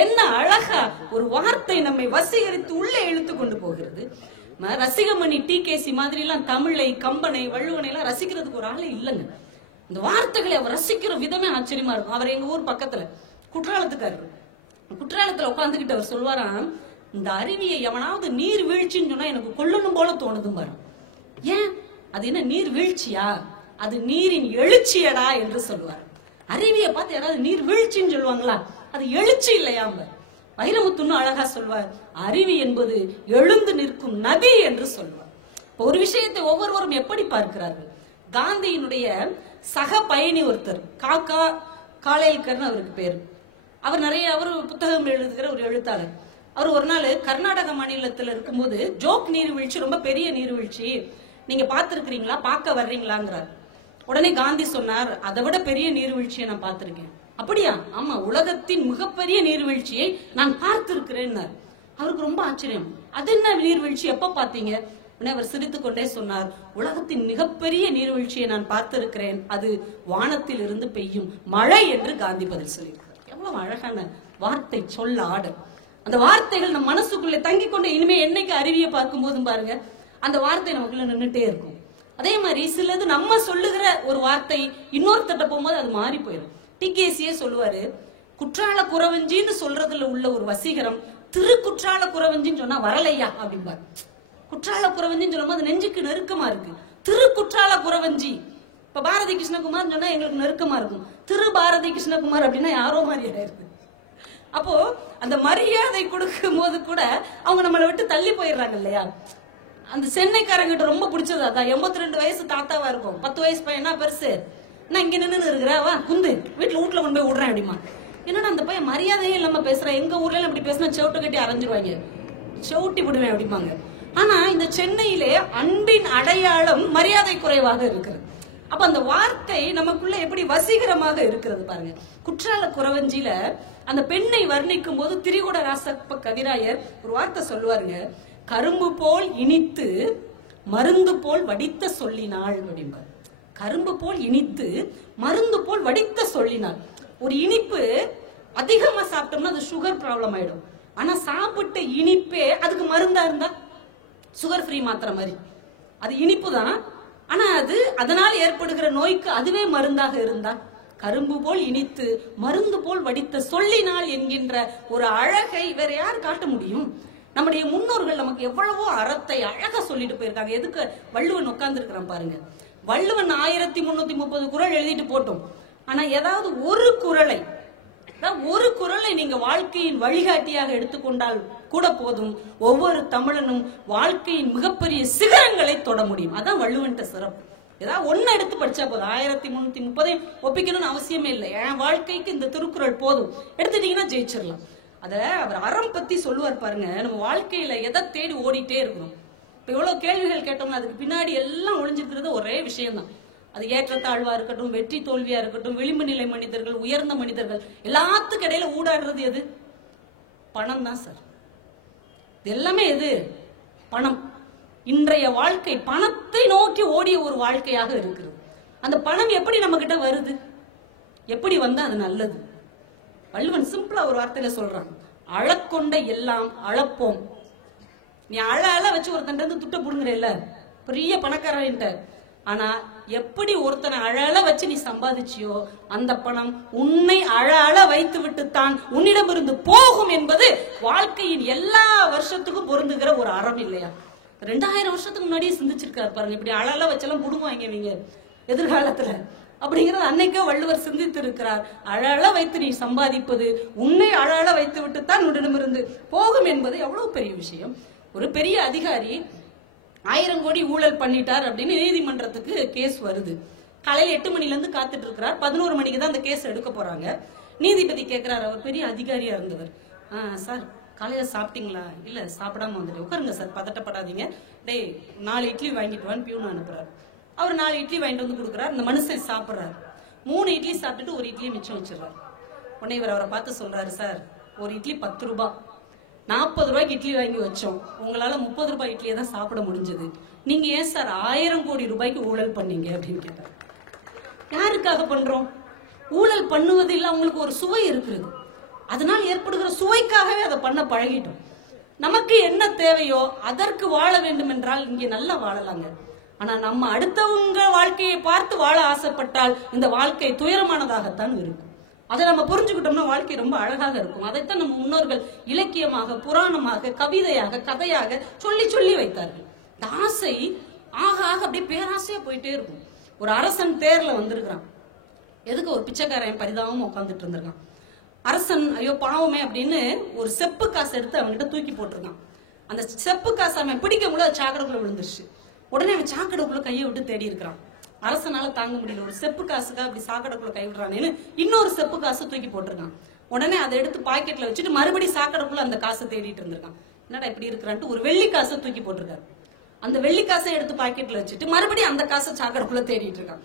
என்ன அழகா ஒரு வார்த்தை நம்மை வசீகரித்து உள்ளே இழுத்து கொண்டு போகிறது. ரசிகமணி டிகேசி மாதிரி எல்லாம் தமிழை, கம்பனை, வள்ளுவனை எல்லாம் ரசிக்கிறதுக்கு ஒரு ஆளே இல்லைங்க. இந்த வார்த்தைகளை அவர் ரசிக்கிற விதமே ஆச்சரியமா இருக்கும். அவர் எங்க ஊர் பக்கத்துல குற்றாலத்துக்காரர். குற்றாலத்துல உட்காந்துக்கிட்டு அவர் சொல்வாராம், இந்த அருவியை எவனாவது நீர் வீழ்ச்சின்னு சொன்னா எனக்கு கொல்லணும் போல தோணுது பாரு. ஏன் அது என்ன நீர் வீழ்ச்சியா? அது நீரின் எழுச்சியடா என்று சொல்லுவார். அருவியை பார்த்து யாராவது நீர் வீழ்ச்சின்னு சொல்லுவாங்களா? அது எழுச்சி இல்லையாம்ப. வைரமுத்துன்னு அழகா சொல்வார், அருவி என்பது எழுந்து நிற்கும் நதி என்று சொல்வார். ஒரு விஷயத்தை ஒவ்வொருவரும் எப்படி பார்க்கிறார்கள்? காந்தியினுடைய சக பயணி ஒருத்தர் காக்கா காலேல்கர்னு அவருக்கு பேரு. அவர் புத்தகம் எழுதுகிற ஒரு எழுத்தாளர். அவர் ஒரு நாள் கர்நாடக மாநிலத்தில் இருக்கும்போது ஜோக் நீர்வீழ்ச்சி, ரொம்ப பெரிய நீர்வீழ்ச்சி, நீங்க பார்த்திருக்கிறீங்களா, பார்க்க வர்றீங்களாங்கிறார். உடனே காந்தி சொன்னார், அதை விட பெரிய நீர்வீழ்ச்சியை நான் பார்த்திருக்கேன். அப்படியா? ஆமா, உலகத்தின் மிகப்பெரிய நீர்வீழ்ச்சியை நான் பார்த்திருக்கிறேன். அவருக்கு ரொம்ப ஆச்சரியம். அது என்ன நீர்வீழ்ச்சி, எப்ப பாத்தீங்க? அவர் சிரித்து கொண்டே சொன்னார், உலகத்தின் மிகப்பெரிய நீர்வீழ்ச்சியை நான் பார்த்திருக்கிறேன், அது வானத்தில் இருந்து பெய்யும் மழை என்று காந்தி பதில் சொல்லியிருக்கிறார். எவ்வளவு அழகான வார்த்தை, சொல்ல ஆடல். அந்த வார்த்தைகள் நம் மனசுக்குள்ளே தங்கி கொண்டு இனிமே என்னைக்கு அருவியை பார்க்கும் போதும் பாருங்க அந்த வார்த்தை நமக்குள்ள நின்றுட்டே இருக்கும். அதே மாதிரி சிலது நம்ம சொல்லுகிற ஒரு வார்த்தை இன்னொருத்தட்ட போகும்போது அது மாறி போயிடும். டிகேசியே சொல்லுவாரு, குற்றால குறவஞ்சின்னு சொல்றதுல உள்ள ஒரு வசீகரம் திருக்குற்றால குறவஞ்சின்னு சொன்னா வரலையா அப்படிம்பாரு. குற்றால குறவஞ்சின்னு சொல்லும் போது நெஞ்சுக்கு நெருக்கமா இருக்கு. திருக்குற்றால குறவஞ்சி, இப்ப பாரதி கிருஷ்ணகுமார் சொன்னா எங்களுக்கு நெருக்கமா இருக்கும். திரு பாரதி கிருஷ்ணகுமார் அப்படின்னா யாரோ மாதிரி இருக்கு. அப்போ அந்த மரியாதை கொடுக்கும் போது கூட அவங்க நம்மளை விட்டு தள்ளி போயிடுறாங்க இல்லையா? அந்த சென்னைக்காரங்கிட்ட ரொம்ப பிடிச்சது அதான். 82 வயசு தாத்தாவா இருக்கும், 10 வயசு பையனா பெருசு, நான் இங்க நின்று இருக்கிறவா குந்து வீட்டுல கொண்டு போய் விடுறேன் அப்படிமா. என்னடா அந்த பையன் மரியாதையே இல்லாம பேசுறேன், எங்க ஊர்ல அப்படி பேசினா செவிட்டு கட்டி அரைஞ்சிருவாங்க, செவிட்டி விடுவேன் அப்படிமாங்க. ஆனா இந்த சென்னையிலே அன்பின் அடையாளம் மரியாதை குறைவாக இருக்கிறது. அப்ப அந்த வார்த்தை நமக்குள்ள எப்படி வசீகரமாக இருக்கிறது பாருங்க. குற்றால குறவஞ்சியில அந்த பெண்ணை வர்ணிக்கும் போது திரிகுட ராசப்ப கவிராயர் ஒரு வார்த்தை சொல்லுவாருங்க, கரும்பு போல் இனித்து மருந்து போல் வடித்த சொல்லினாள் அப்படிம்பார். கரும்பு போல் இனித்து மருந்து போல் வடித்த சொல்லினாள். ஒரு இனிப்பு அதிகமா சாப்பிட்டோம்னா அது சுகர் ப்ராப்ளம் ஆயிடும். ஆனா சாப்பிட்ட இனிப்பே அதுக்கு மருந்தா இருந்தா சுகர் ஃப்ரீ மாத்திரை மாதிரி அது இனிப்பு தான். ஆனா அது அதனால் ஏற்படுகிற நோய்க்கு அதுவே மருந்தாக இருந்தா, கரும்பு போல் இனித்து மருந்து போல் வடித்த சொல்லினால் என்கின்ற ஒரு அழகை வேற யார் காட்ட முடியும்? நம்முடைய முன்னோர்கள் நமக்கு எவ்வளவோ அறத்தை அழகா சொல்லிட்டு போயிருக்காங்க. எதுக்கு வள்ளுவன் உட்கார்ந்து இருக்கிறான் பாருங்க. வள்ளுவன் 1330 குறள் எழுதிட்டு போட்டோம். ஆனா ஏதாவது ஒரு குறளை நீங்க வாழ்க்கையின் வழிகாட்டியாக எடுத்துக்கொண்டால் கூட போதும், ஒவ்வொரு தமிழனும் வாழ்க்கையின் மிகப்பெரிய சிகரங்களை தொட முடியும். அதான் வள்ளுவன்ட்ட சிறப்பு. ஏதாவது ஒன்னு எடுத்து படிச்சா போதும். 1330 ஒப்பிக்கணும்னு அவசியமே இல்லை. என் வாழ்க்கைக்கு இந்த திருக்குறள் போதும் எடுத்துட்டீங்கன்னா ஜெயிச்சிடலாம். அத அவர் அறம் பத்தி சொல்லுவார் பாருங்க. நம்ம வாழ்க்கையில எதை தேடி ஓடிட்டே இருக்கணும். இப்ப இவ்வளவு கேள்விகள் கேட்டோம்னா அதுக்கு பின்னாடி எல்லாம் ஒளிஞ்சிருக்கிறது ஒரே விஷயம் தான். அது ஏற்றத்தாழ்வா இருக்கட்டும், வெற்றி தோல்வியா இருக்கட்டும், விளிம்பு நிலை மனிதர்கள், உயர்ந்த மனிதர்கள், எல்லாத்துக்கு இடையில ஊடாடுறது எது? பணம் தான் சார். இது எல்லாமே எது? பணம். இன்றைய வாழ்க்கை பணத்தை நோக்கி ஓடிய ஒரு வாழ்க்கையாக இருக்கிறது. அந்த பணம் எப்படி நம்ம கிட்ட வருது? எப்படி வந்தா அது நல்லது? வள்ளுவன் சிம்பிளா ஒரு வார்த்தையில சொல்றான், அழக்கொண்ட எல்லாம் அளப்போம். நீ அழ வச்சு ஒருத்தன் இருந்து துட்ட புடுங்குறேல்ல, பெரிய பணக்காரன்ட்ட. ஆனா எப்படி ஒருத்தனை அழ வச்சு நீ சம்பாதிச்சியோ அந்த பணம் உன்னை அழ வைத்து விட்டுத்தான் உன்னிடமிருந்து போகும் என்பது வாழ்க்கையின் எல்லா வருஷத்துக்கும் பொருந்துகிற ஒரு அறம் இல்லையா? 2000 வருஷத்துக்கு முன்னாடியே சிந்திச்சிருக்காரு பாருங்க. இப்படி அழ வச்செல்லாம் புடுங்குவாங்க இவங்க எதிர்காலத்துல அப்படிங்கறது அன்னைக்கே வள்ளுவர் சிந்தித்து இருக்கிறார். அழ வைத்து நீ சம்பாதிப்பது உன்னை அழ வைத்து விட்டுத்தான் உன்னிடமிருந்து போகும் என்பது எவ்வளவு பெரிய விஷயம். ஒரு பெரிய அதிகாரி 1000 கோடி ஊழல் பண்ணிட்டார் அப்படின்னு நீதிமன்றத்துக்கு கேஸ் வருது. காலையில 8 மணில இருந்து காத்துட்டு இருக்கிறார். 11 மணிக்கு தான் அந்த கேஸ் எடுக்க போறாங்க. நீதிபதி கேட்கிறார், அவர் பெரிய அதிகாரியா இருந்தவர், சார் காலையில சாப்பிட்டீங்களா? இல்ல சாப்பிடாம வந்துட்டு. உட்காருங்க சார், பதட்டப்படாதீங்க. டேய் 4 இட்லி வாங்கிட்டு வான்னு பியூன் அனுப்புறாரு. அவர் 4 இட்லி வாங்கிட்டு வந்து கொடுக்குறாரு. இந்த மனுஷன் சாப்பிட்றாரு. 3 இட்லி சாப்பிட்டுட்டு 1 இட்லியை மிச்சம் வச்சிடறாரு. உடனே இவர் அவரை பார்த்து சொல்றாரு, சார் ஒரு இட்லி 10 ரூபாய், 40 ரூபாய்க்கு இட்லி வாங்கி வச்சோம், உங்களால 30 ரூபாய் இட்லியை தான் சாப்பிட முடிஞ்சது, நீங்க ஏன் சார் 1000 கோடி ரூபாய்க்கு ஊழல் பண்ணீங்க அப்படின்னு கேட்டார். யாருக்காக பண்றோம்? ஊழல் பண்ணுவதில் அவங்களுக்கு ஒரு சுவை இருக்கிறது. அதனால் ஏற்படுகிற சுவைக்காகவே அதை பண்ண பழகிட்டோம். நமக்கு என்ன தேவையோ அதற்கு வாழ வேண்டும் என்றால் இங்கே நல்லா வாழலாங்க. ஆனா நம்ம அடுத்தவங்க வாழ்க்கையை பார்த்து வாழ ஆசைப்பட்டால் இந்த வாழ்க்கை துயரமானதாகத்தான் இருக்கும். அதை நம்ம புரிஞ்சுக்கிட்டோம்னா வாழ்க்கை ரொம்ப அழகாக இருக்கும். அதைத்தான் நம்ம முன்னோர்கள் இலக்கியமாக, புராணமாக, கவிதையாக, கதையாக சொல்லி சொல்லி வைத்தார்கள். இந்த ஆசை ஆக ஆக அப்படியே பேராசையா போயிட்டே இருக்கும். ஒரு அரசன் தேர்ல வந்திருக்கிறான். எதுக்கு? ஒரு பிச்சைக்காரன் பரிதாபமா உட்காந்துட்டு இருந்திருக்கான். அரசன் ஐயோ பாவமே அப்படின்னு ஒரு செப்பு காசு எடுத்து அவன்கிட்ட தூக்கி போட்டிருக்கான். அந்த செப்பு காசு அவன் பிடிக்க முடியல, சாக்கடைக்குள்ள விழுந்துருச்சு. உடனே அவன் சாக்கடைக்குள்ள கையை விட்டு தேடி இருக்கிறான். அரசனால தாங்க முடியல, ஒரு செப்பு காசுக்கா அப்படி சாக்கடைக்குள்ள கை விடுறானேன்னு இன்னொரு செப்பு காசு தூக்கி போட்டிருக்கான். உடனே அதை எடுத்து பாக்கெட்ல வச்சுட்டு மறுபடியும் சாக்கடைக்குள்ள அந்த காசை தேடிட்டு இருந்திருக்கான். என்னடா இப்படி இருக்கிறான்ட்டு ஒரு வெள்ளி காசை தூக்கி போட்டிருக்காரு. அந்த வெள்ளி காசை எடுத்து பாக்கெட்ல வச்சுட்டு மறுபடியும் அந்த காசை சாக்கடைக்குள்ள தேடிட்டு இருக்கான்.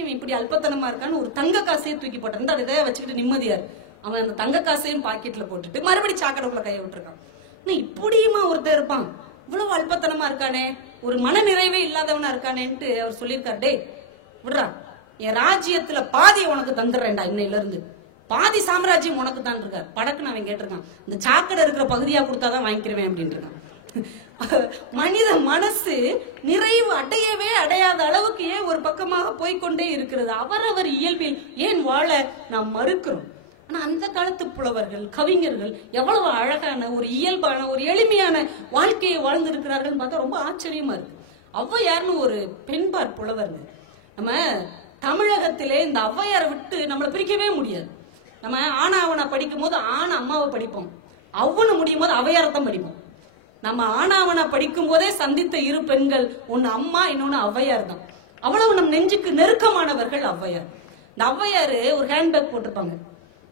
இவன் இப்படி அல்பத்தனமா இருக்கான்னு ஒரு தங்க காசையே தூக்கி போட்டிருந்தா அதை வச்சுக்கிட்டு நிம்மதியாரு. அவன் அந்த தங்க காசையும் பாக்கெட்ல போட்டுட்டு மறுபடியும் சாக்கடைக்குள்ள கையை விட்டுருக்கான். இப்படியுமா ஒருத்தர் இருப்பான்? இவ்வளவு அல்பத்தனமா இருக்கானே, ஒரு மன நிறைவே இல்லாதவனா இருக்கானேன்ட்டு அவர் சொல்லியிருக்காரு, டே விடுறா, என் ராஜ்யத்துல பாதி உனக்கு தந்துடுறேன்டா, இன்னையில இருந்து பாதி சாம்ராஜ்யம் உனக்கு தான் இருக்காரு. படக்குன்னு அவன் கேட்டிருக்கான், இந்த சாக்கடை இருக்கிற பகுதியா கொடுத்தாதான் வாங்கிக்கிறவேன் அப்படின்னு இருக்கான். மனித மனசு நிறைவு அடையவே அடையாத அளவுக்கு ஏன் ஒரு பக்கமாக போய்கொண்டே இருக்கிறது? அவரவர் இயல்பில் ஏன் வாழ நாம் மறுக்கிறோம்? ஆனா அந்த காலத்து புலவர்கள், கவிஞர்கள் எவ்வளவு அழகான ஒரு இயல்பான ஒரு எளிமையான வாழ்க்கையை வாழ்ந்திருக்கிறார்கள் பார்த்தா ரொம்ப ஆச்சரியமா இருக்கு. ஔவையார்னு ஒரு பெண்பார் புலவர்கள். நம்ம தமிழகத்திலே இந்த ஔவையாரை விட்டு நம்மளை பிரிக்கவே முடியாது. நம்ம ஆனாவனா படிக்கும் போது ஆண் அம்மாவை படிப்போம், அவ்வளவு முடியும் போது ஔவையாரத்தான் படிப்போம். நம்ம ஆனாவனா படிக்கும் போதே சந்தித்த 2 பெண்கள், ஒன்னு அம்மா, இன்னொன்னு ஔவையார் தான். அவ்வளவு நம் நெஞ்சுக்கு நெருக்கமானவர்கள் ஔவையார். இந்த ஔவையாரு ஒரு ஹேண்ட்பேக் போட்டிருப்பாங்க.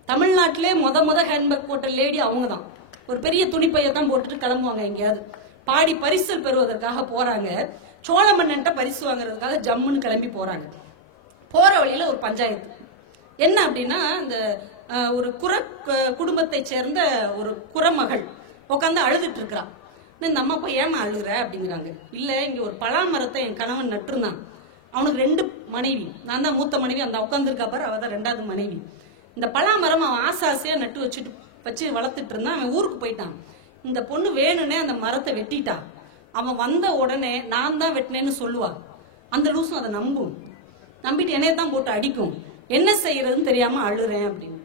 தமிழ்நாட்டிலே முத ஹேண்ட்பேக் போட்ட லேடி அவங்க தான். ஒரு பெரிய துணிப்பையை தான் போட்டுட்டு கிளம்புவாங்க. எங்கேயாவது பாடி பரிசு பெறுவதற்காக போறாங்க. சோழ மன்னன்ட்ட பரிசு வாங்குறதுக்காக ஜம்முன்னு கிளம்பி போறாங்க. போற வழியில ஒரு பஞ்சாயத்து. என்ன அப்படின்னா, இந்த ஒரு குற குடும்பத்தை சேர்ந்த ஒரு குறமகள் உட்காந்து அழுதுட்டு இருக்கிறா. இந்த அம்மா போய் ஏமா அழுகுற அப்படிங்கிறாங்க. இல்ல, இங்க ஒரு பலா மரத்தை என் கணவன் நட்டுருந்தான். அவனுக்கு 2 மனைவி, நான் தான் மூத்த மனைவி, அந்த உட்காந்துருக்கா பாரு அவ தான் 2வது மனைவி. இந்த பலாமரம் அவன் ஆசாசியா நட்டு வச்சு வளர்த்துட்டு இருந்தான். அவன் ஊருக்கு போயிட்டான். இந்த பொண்ணு வேணும்னே அந்த மரத்தை வெட்டிட்டா. அவன் வந்த உடனே நான் தான் வெட்டினேன்னு சொல்லுவா. அந்த லூசும் அதை நம்பும். நம்பிட்டு என்னைய தான் போட்டு அடிக்கும். என்ன செய்யறதுன்னு தெரியாம அழுறேன் அப்படின்னு.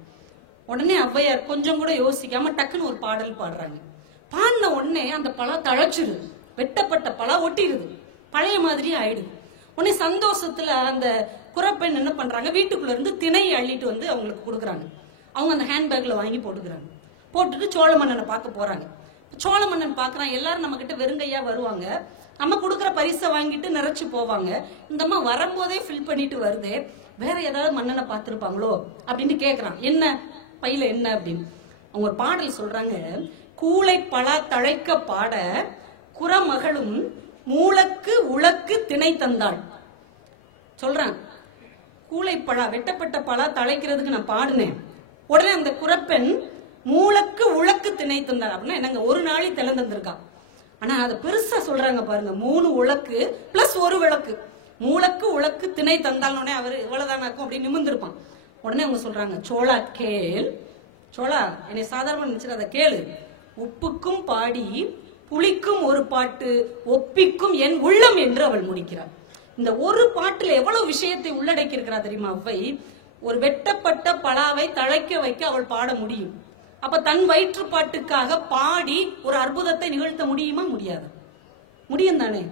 உடனே ஔவையார் கொஞ்சம் கூட யோசிக்காம டக்குன்னு ஒரு பாடல் பாடுறாங்க. பாடின உடனே அந்த பழம் தழைச்சிருது, வெட்டப்பட்ட பழம் ஒட்டிடுது, பழைய மாதிரி ஆயிடுது. உடனே சந்தோஷத்துல அந்த குறப்பெண் என்ன பண்றாங்க, வீட்டுக்குள்ள இருந்து திணையை அள்ளிட்டு வந்து அவங்களுக்கு கொடுக்குறாங்க. அவங்க அந்த ஹேண்ட்பேக்ல வாங்கி போட்டுக்கிறாங்க. போட்டுட்டு சோழ மன்னனை பார்க்க போறாங்க. சோழ மன்னன் பாக்குறான், எல்லாரும் நம்ம கிட்ட வெறுங்கையா வருவாங்க, நம்ம கொடுக்குற பரிசை வாங்கிட்டு நிறைச்சு போவாங்க. இந்த அம்மா வரும்போதே ஃபில் பண்ணிட்டு வருதே, வேற ஏதாவது மன்னனை பார்த்திருப்பாங்களோ அப்படின்னு கேக்குறான். என்ன பையில என்ன அப்படின்னு. அவங்க ஒரு பாடல் சொல்றாங்க, கூளை பலா தழைக்க பாட குறமகளும் மூலக்கு உலக்கு திணை தந்தாள். சொல்றான், கூளை பழா வெட்டப்பட்ட பழா தழைக்கிறதுக்கு நான் பாடினேன். உடனே அந்த குறப்பெண் மூலக்கு உலக்கு திணை தந்தார் அப்படின்னா என்னங்க, ஒரு நாளை திறந்திருக்கான். ஆனா அதை பெருசா சொல்றாங்க பாருங்க, 3 உலக்கு பிளஸ் 1 விளக்கு. மூலக்கு உலக்கு திணை தந்தால்னே அவர் இவ்வளவுதானாக்கும் அப்படின்னு நிமிர்ந்திருப்பான். உடனே அவங்க சொல்றாங்க, சோழா கேள், சோழா என்னை சாதாரண நினைச்சிட்டு அதை கேளு, உப்புக்கும் பாடி புளிக்கும் ஒரு பாட்டு ஒப்பிக்கும் என் உள்ளம் என்று அவள் முடிக்கிறார். இந்த ஒரு பாட்டுல எவ்வளவு விஷயத்தை உள்ளடக்கி இருக்கிறா தெரியுமா அவ்வை? ஒரு வெட்டப்பட்ட பலாவை தழைக்க வைக்க அவள் பாட முடியும். அப்ப தன் வயிற்று பாட்டுக்காக பாடி ஒரு அற்புதத்தை நிகழ்த்த முடியுமா? முடியாது. முடியும் தானே.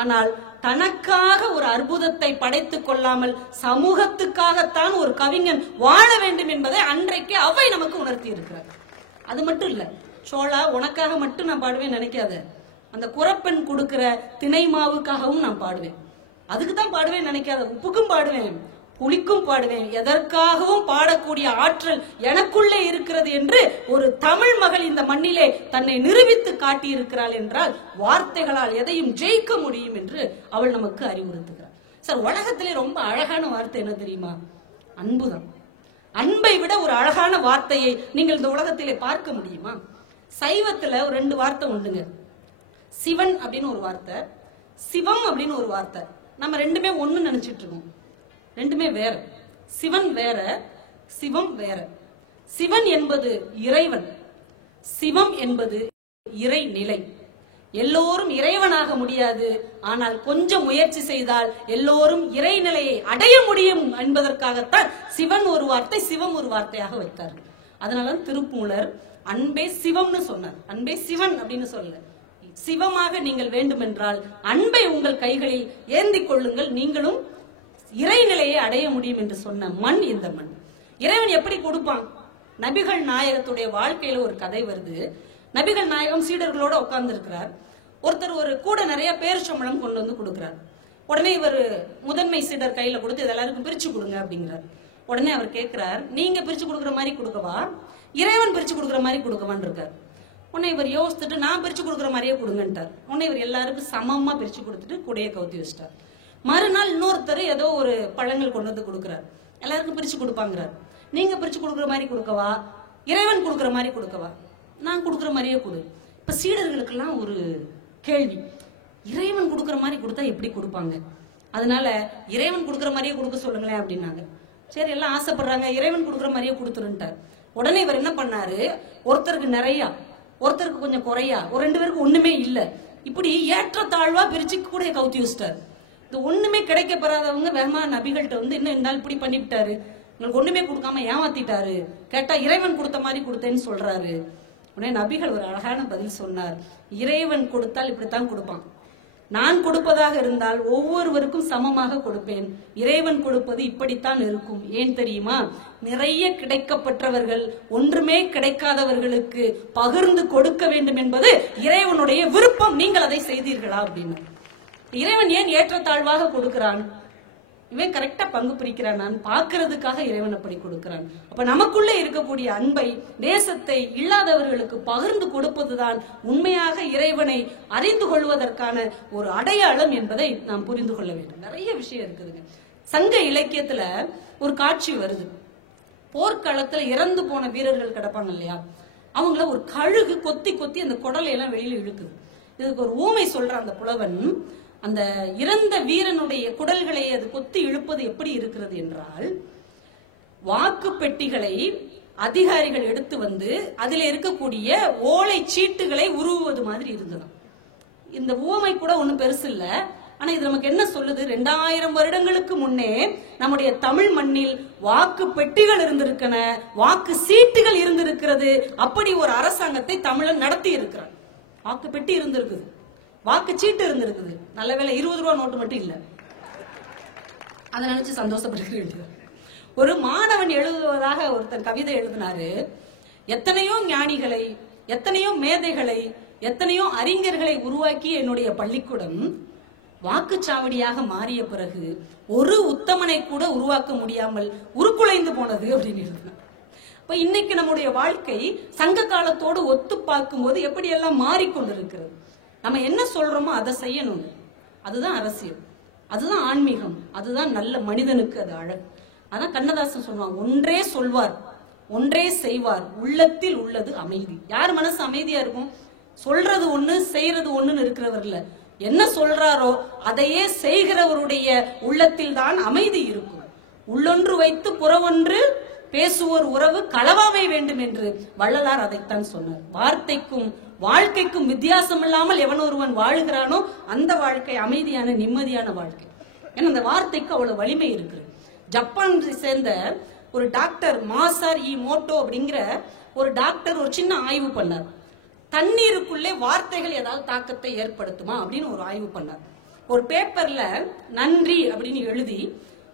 ஆனால் தனக்காக ஒரு அற்புதத்தை படைத்துக் கொள்ளாமல் சமூகத்துக்காகத்தான் ஒரு கவிஞன் வாழ வேண்டும் என்பதை அன்றைக்கு அவை நமக்கு உணர்த்தி இருக்கிறார். அது மட்டும் இல்ல, சோழா உனக்காக மட்டும் நான் பாடுவேன் நினைக்காத, அந்த குறப்பெண் கொடுக்கிற திணை மாவுக்காகவும் நான் பாடுவேன். அதுக்கு தான் பாடுவேன் நினைக்காத, உப்புக்கும் பாடுவேன், புளிக்கும் பாடுவேன். எதற்காகவும் பாடக்கூடிய ஆற்றல் எனக்குள்ளே இருக்கிறது என்று ஒரு தமிழ் மகள் இந்த மண்ணிலே தன்னை நிரூபித்து காட்டி இருக்கிறாள் என்றால் வார்த்தைகளால் எதையும் ஜெயிக்க முடியும் என்று அவள் நமக்கு அறிவுறுத்துகிறாள். சார், உலகத்திலே ரொம்ப அழகான வார்த்தை என்ன தெரியுமா? அன்புதான். அன்பை விட ஒரு அழகான வார்த்தையை நீங்கள் இந்த உலகத்திலே பார்க்க முடியுமா? சைவத்துல ஒரு 2 வார்த்தை உண்டுங்க. சிவன் அப்படின்னு ஒரு வார்த்தை, சிவம் அப்படின்னு ஒரு வார்த்தை. நம்ம ரெண்டுமே ஒண்ணு நினைச்சிட்டு இருக்கோம். ரெண்டுமே வேற. சிவன் வேற, சிவம் வேற. சிவன் என்பது இறைவன், சிவம் என்பது இறைநிலை. எல்லோரும் இறைவனாக முடியாது, ஆனால் கொஞ்சம் முயற்சி செய்தால் எல்லோரும் இறைநிலையை அடைய முடியும் என்பதற்காகத்தான் சிவன் ஒரு வார்த்தை, சிவம் ஒரு வார்த்தையாக வைத்தார்கள். அதனால திருப்பூலர் அன்பே சிவம்னு சொன்னார். அன்பே சிவன் அப்படின்னு சொல்ல, சிவமாக நீங்கள் வேண்டும் என்றால் அன்பை உங்கள் கைகளில் ஏந்தி கொள்ளுங்கள், நீங்களும் இறைநிலையை அடைய முடியும் என்று சொன்ன மண் இந்த மண். இறைவன் எப்படி கொடுப்பான்? நபிகள் நாயகத்துடைய வாழ்க்கையில ஒரு கதை வருது. நபிகள் நாயகம் சீடர்களோட உட்கார்ந்து இருக்கிறார். ஒருத்தர் ஒரு கூட நிறைய பேரிச்சம்பழம் கொண்டு வந்து கொடுக்கிறார். உடனே இவர் முதன்மை சீடர் கையில கொடுத்து இது எல்லாருக்கும் பிரிச்சு கொடுங்க அப்படிங்கிறார். உடனே அவர் கேட்கிறார், நீங்க பிரிச்சு கொடுக்குற மாதிரி கொடுக்கவா, இறைவன் பிரிச்சு கொடுக்குற மாதிரி கொடுக்கவான்னு இருக்கார். உடனே இவர் யோசிச்சுட்டு நான் பிரிச்சு கொடுக்குற மாதிரியே கொடுங்கன்ட்டார். உடனே இவர் எல்லாருக்கும் சமமா பிரிச்சு கொடுத்துட்டு கூடையை கவுத்தி வச்சிட்டார். மறுநாள் இன்னொருத்தர் ஏதோ ஒரு பழங்கள் கொண்டு வந்து கொடுக்கிறார். எல்லாருக்கும் பிரிச்சு கொடுப்பாங்கிறார். நீங்க பிரிச்சு கொடுக்குற மாதிரி கொடுக்கவா, இறைவன் கொடுக்குற மாதிரி கொடுக்கவா? நான் கொடுக்குற மாதிரியே கொடு. இப்ப சீடர்களுக்கெல்லாம் ஒரு கேள்வி, இறைவன் கொடுக்குற மாதிரி கொடுத்தா எப்படி கொடுப்பாங்க? அதனால இறைவன் கொடுக்குற மாதிரியே கொடுக்க சொல்லுங்களேன் அப்படின்னாங்க. சரி, எல்லாம் ஆசைப்படுறாங்க, இறைவன் கொடுக்குற மாதிரியே கொடுத்துருன்ட்டார். உடனே இவர் என்ன பண்ணாரு, ஒருத்தருக்கு நிறைய, ஒருத்தருக்கு கொஞ்சம் குறையா, ஒரு 2 பேருக்கு ஒண்ணுமே இல்ல, இப்படி ஏற்றத்தாழ்வா பிரிச்சு கூட கவுத்தி வச்சிட்டாரு. இது ஒண்ணுமே கிடைக்க பெறாதவங்க வேகமா நபிகள்கிட்ட வந்து என்ன இருந்தாலும் இப்படி பண்ணிவிட்டாரு, உங்களுக்கு ஒண்ணுமே கொடுக்காம ஏமாத்திட்டாரு, கேட்டா இறைவன் கொடுத்த மாதிரி கொடுத்தேன்னு சொல்றாரு. உடனே நபிகள் ஒரு அழகான பதில் சொன்னார், இறைவன் கொடுத்தால் இப்படித்தான் கொடுப்பான், நான் கொடுப்பதாக இருந்தால் ஒவ்வொருவருக்கும் சமமாக கொடுப்பேன், இறைவன் கொடுப்பது இப்படித்தான் இருக்கும். ஏன் தெரியுமா? நிறைய கிடைக்கப்பட்டவர்கள் ஒன்றுமே கிடைக்காதவர்களுக்கு பகிர்ந்து கொடுக்க வேண்டும் என்பது இறைவனுடைய விருப்பம், நீங்கள் அதை செய்தீர்களா அப்படின்னு. இறைவன் ஏன் ஏற்றத்தாழ்வாக கொடுக்கிறான்? இவன் கரெக்டா பங்கு பிரிக்கிறான், நான் பாக்குறதுக்காக இறைவன் அப்படி கொடுக்கிறான். அப்ப நமக்குள்ள இருக்கக்கூடிய அன்பை, நேசத்தை இல்லாதவர்களுக்கு பகிர்ந்து கொடுப்பதுதான் உண்மையாக இறைவனை அறிந்து கொள்வதற்கான ஒரு அடையாளம் என்பதை நாம் புரிந்து கொள்ள வேண்டும். நிறைய விஷயம் இருக்குதுங்க. சங்க இலக்கியத்துல ஒரு காட்சி வருது. போர்க்களத்துல இறந்து போன வீரர்கள் கிடப்பாங்க இல்லையா, அவங்கள ஒரு கழுகு கொத்தி கொத்தி அந்த குடலையெல்லாம் வெளியில இழுக்குது. இதுக்கு ஒரு ஊமை சொல்ற அந்த புலவன், அந்த இறந்த வீரனுடைய குடல்களை அது கொத்தி இழுப்பது எப்படி இருக்கிறது என்றால், வாக்கு பெட்டிகளை அதிகாரிகள் எடுத்து வந்து அதில் இருக்கக்கூடிய ஓலை சீட்டுகளை உருவுவது மாதிரி இருந்தது. இந்த ஊமை கூட ஒண்ணும் பெருசு இல்ல. ஆனா இது நமக்கு என்ன சொல்லுது? 2000 வருடங்களுக்கு முன்னே நம்முடைய தமிழ் மண்ணில் வாக்கு பெட்டிகள் இருந்திருக்கன, வாக்கு சீட்டுகள் இருந்திருக்கிறது. அப்படி ஒரு அரசாங்கத்தை தமிழன் நடத்தி இருக்கிறான். வாக்கு பெட்டி இருந்திருக்குது, வாக்கு சீட்டு இருந்திருக்குது. நல்ல வேளை 20 ரூபா நோட்டு மட்டும் இல்ல. அதை நினைச்சு சந்தோஷப்பட்டு வேண்டியது. ஒரு மாணவன் எழுதுவதாக ஒருத்தர் கவிதை எழுதினாரு, எத்தனையோ ஞானிகளை, எத்தனையோ மேதைகளை, எத்தனையோ அறிஞர்களை உருவாக்கி என்னுடைய பள்ளிக்கூடம் வாக்குச்சாவடியாக மாறிய பிறகு ஒரு உத்தமனை கூட உருவாக்க முடியாமல் உருக்குலைந்து போனது அப்படின்னு எழுதினார். இப்ப இன்னைக்கு நம்முடைய வாழ்க்கை சங்க காலத்தோடு ஒத்து பார்க்கும்போது எப்படி எல்லாம் மாறிக்கொண்டிருக்கிறது. நம்ம என்ன சொல்றோமோ அதை செய்யணும். அதுதான் அரசியல், அதுதான் ஆன்மீகம், அதுதான் நல்ல மனிதனுக்கு அது அழகு. அதான் கண்ணதாசன் சொல்லுவாங்க, ஒன்றே சொல்வார் ஒன்றே செய்வார், உள்ளத்தில் உள்ளது அமைதி. யார் மனசு அமைதியா இருக்கும்? சொல்றது ஒண்ணு செய்யறது ஒண்ணுன்னு இருக்கிறவர் இல்ல. என்ன சொல்றாரோ அதையே செய்கிறவருடைய உள்ளத்தில் தான் அமைதி இருக்கும். உள்ளொன்று வைத்து புறவொன்று பேசுவோர் உறவு களவாமை வேண்டும் என்று வள்ளலார் அதைத்தான் சொன்னார். வார்த்தைக்கும் வாழ்க்கைக்கும் வித்தியாசம் இல்லாமல் எவன் ஒருவன் வாழ்கிறானோ அந்த வாழ்க்கை அமைதியான நிம்மதியான வாழ்க்கை. ஏன்னா அந்த வார்த்தைக்கு அவ்வளவு வலிமை இருக்கு. ஜப்பான் சேர்ந்த ஒரு டாக்டர் மாசார் மோட்டோ அப்படிங்கிற ஒரு டாக்டர் ஒரு சின்ன ஆய்வு பண்ணார். தண்ணீருக்குள்ளே வார்த்தைகள் ஏதாவது தாக்கத்தை ஏற்படுத்துமா அப்படின்னு ஒரு ஆய்வு பண்ணார். ஒரு பேப்பர்ல நன்றி அப்படின்னு எழுதி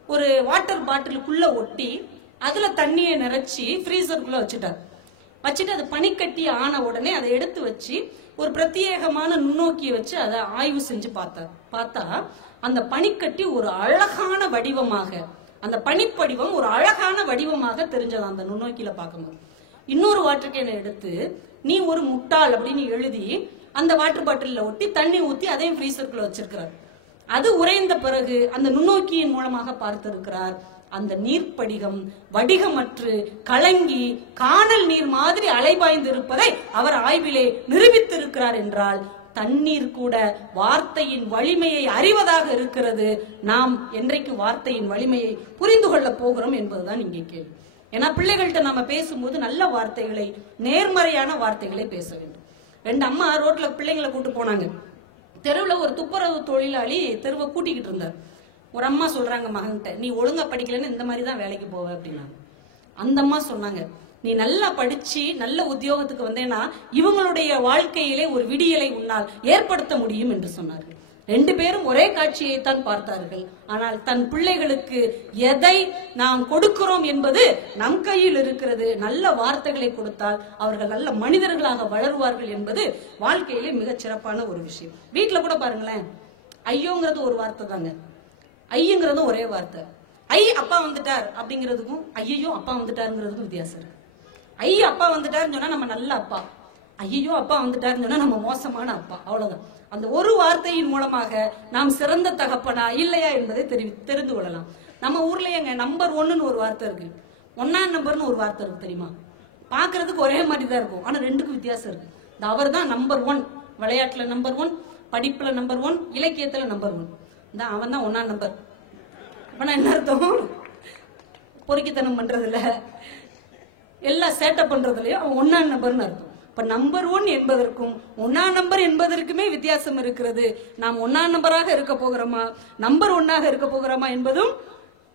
ஒரு வாட்டர் பாட்டிலுக்குள்ள ஒட்டி அதுல தண்ணியை நிறைச்சி ஃப்ரீசருக்குள்ள வச்சுட்டு அது பனிக்கட்டி ஆன உடனே அதை எடுத்து வச்சு ஒரு பிரத்யேகமான நுண்ணோக்கியை வச்சு அதை ஆய்வு செஞ்சு பார்த்தா அந்த பனிக்கட்டி ஒரு அழகான வடிவமாக, அந்த பனிப்படிவம் ஒரு அழகான வடிவமாக தெரிஞ்சது அந்த நுண்ணோக்கியில பார்க்கும்போது. இன்னொரு வாட்டர் கேனை எடுத்து நீ ஒரு முட்டாள் அப்படின்னு எழுதி அந்த வாட்டர் பாட்டில ஒட்டி தண்ணி ஊத்தி அதையும் ஃப்ரீசருக்குள்ள வச்சிருக்கிறார். அது உறைந்த பிறகு அந்த நுண்ணோக்கியின் மூலமாக பார்த்திருக்கிறார். அந்த நீர்ப்படிகம் வடிகமற்று கலங்கி காணல் நீர் மாதிரி அலைபாய்ந்து இருப்பதை அவர் ஆய்விலே நிரூபித்திருக்கிறார். என்றால் தண்ணீர் கூட வார்த்தையின் வலிமையை அறிவதாக இருக்கிறது. நாம் என்றைக்கு வார்த்தையின் வலிமையை புரிந்து கொள்ள போகிறோம் என்பதுதான் இங்கே கேள்வி. ஏன்னா பிள்ளைகள்கிட்ட நாம பேசும்போது நல்ல வார்த்தைகளை, நேர்மறையான வார்த்தைகளை பேச வேண்டும். 2 அம்மா ரோட்ல பிள்ளைங்களை கூட்டு போனாங்க. தெருவுல ஒரு துப்புரவு தொழிலாளி தெருவை கூட்டிக்கிட்டு இருந்தார். ஒரு அம்மா சொல்றாங்க மகன்கிட்ட, நீ ஒழுங்கா படிக்கலன்னு இந்த மாதிரி தான் வேலைக்கு போவ அப்படின்னாங்க. அந்த அம்மா சொன்னாங்க, நீ நல்லா படிச்சு நல்ல உத்தியோகத்துக்கு வந்தேன்னா இவங்களுடைய வாழ்க்கையிலே ஒரு விடியலை உன்னால் ஏற்படுத்த முடியும் என்று சொன்னார்கள். 2 பேரும் ஒரே காட்சியை தான் பார்த்தார்கள். ஆனால் தன் பிள்ளைகளுக்கு எதை நாம் கொடுக்கிறோம் என்பது நம் கையில் இருக்கிறது. நல்ல வார்த்தைகளை கொடுத்தால் அவர்கள் நல்ல மனிதர்களாக வளருவார்கள் என்பது வாழ்க்கையிலே மிகச் சிறப்பான ஒரு விஷயம். வீட்டுல கூட பாருங்களேன், ஐயோங்கிறது ஒரு வார்த்தை தாங்க, ஐயங்கிறதும் ஒரே வார்த்தை. ஐ அப்பா வந்துட்டார் அப்படிங்கிறதுக்கும் ஐயோ அப்பா வந்துட்டாருங்கிறதுக்கும் வித்தியாசம் இருக்கு. ஐ அப்பா வந்துட்டாருன்னு சொன்னா நம்ம நல்ல அப்பா, ஐயோ அப்பா வந்துட்டாருன்னு சொன்னா நம்ம மோசமான அப்பா. அவ்வளவுதான். அந்த ஒரு வார்த்தையின் மூலமாக நாம் சிறந்த தகப்பனா இல்லையா என்பதை தெரிந்து கொள்ளலாம். நம்ம ஊர்ல எங்க நம்பர் 1ன்னு ஒரு வார்த்தை இருக்கு, 1ஆம் நம்பர்னு ஒரு வார்த்தை இருக்கு தெரியுமா? பாக்குறதுக்கு ஒரே மாதிரி தான் இருக்கும், ஆனா 2க்கும் வித்தியாசம் இருக்கு. அவர் தான் நம்பர் 1, விளையாட்டுல நம்பர் 1, படிப்புல நம்பர் 1, இலக்கியத்துல நம்பர் 1. அவன் தான் 1ஆம் நம்பர். அப்பனா என்ன அர்த்தம்? பொறுக்கித்தனம் பண்றதுல எல்லா சேட்டை பண்றதுலயும் அவன் 1ஆம் நம்பர்னு அர்த்தம். இப்ப நம்பர் 1 என்பதற்கும் 1ஆம் நம்பர் என்பதற்குமே வித்தியாசம் இருக்கிறது. நாம் 1ஆம் நம்பராக இருக்க போகிறோமா, நம்பர் 1ஆக இருக்க போகிறோமா என்பதும்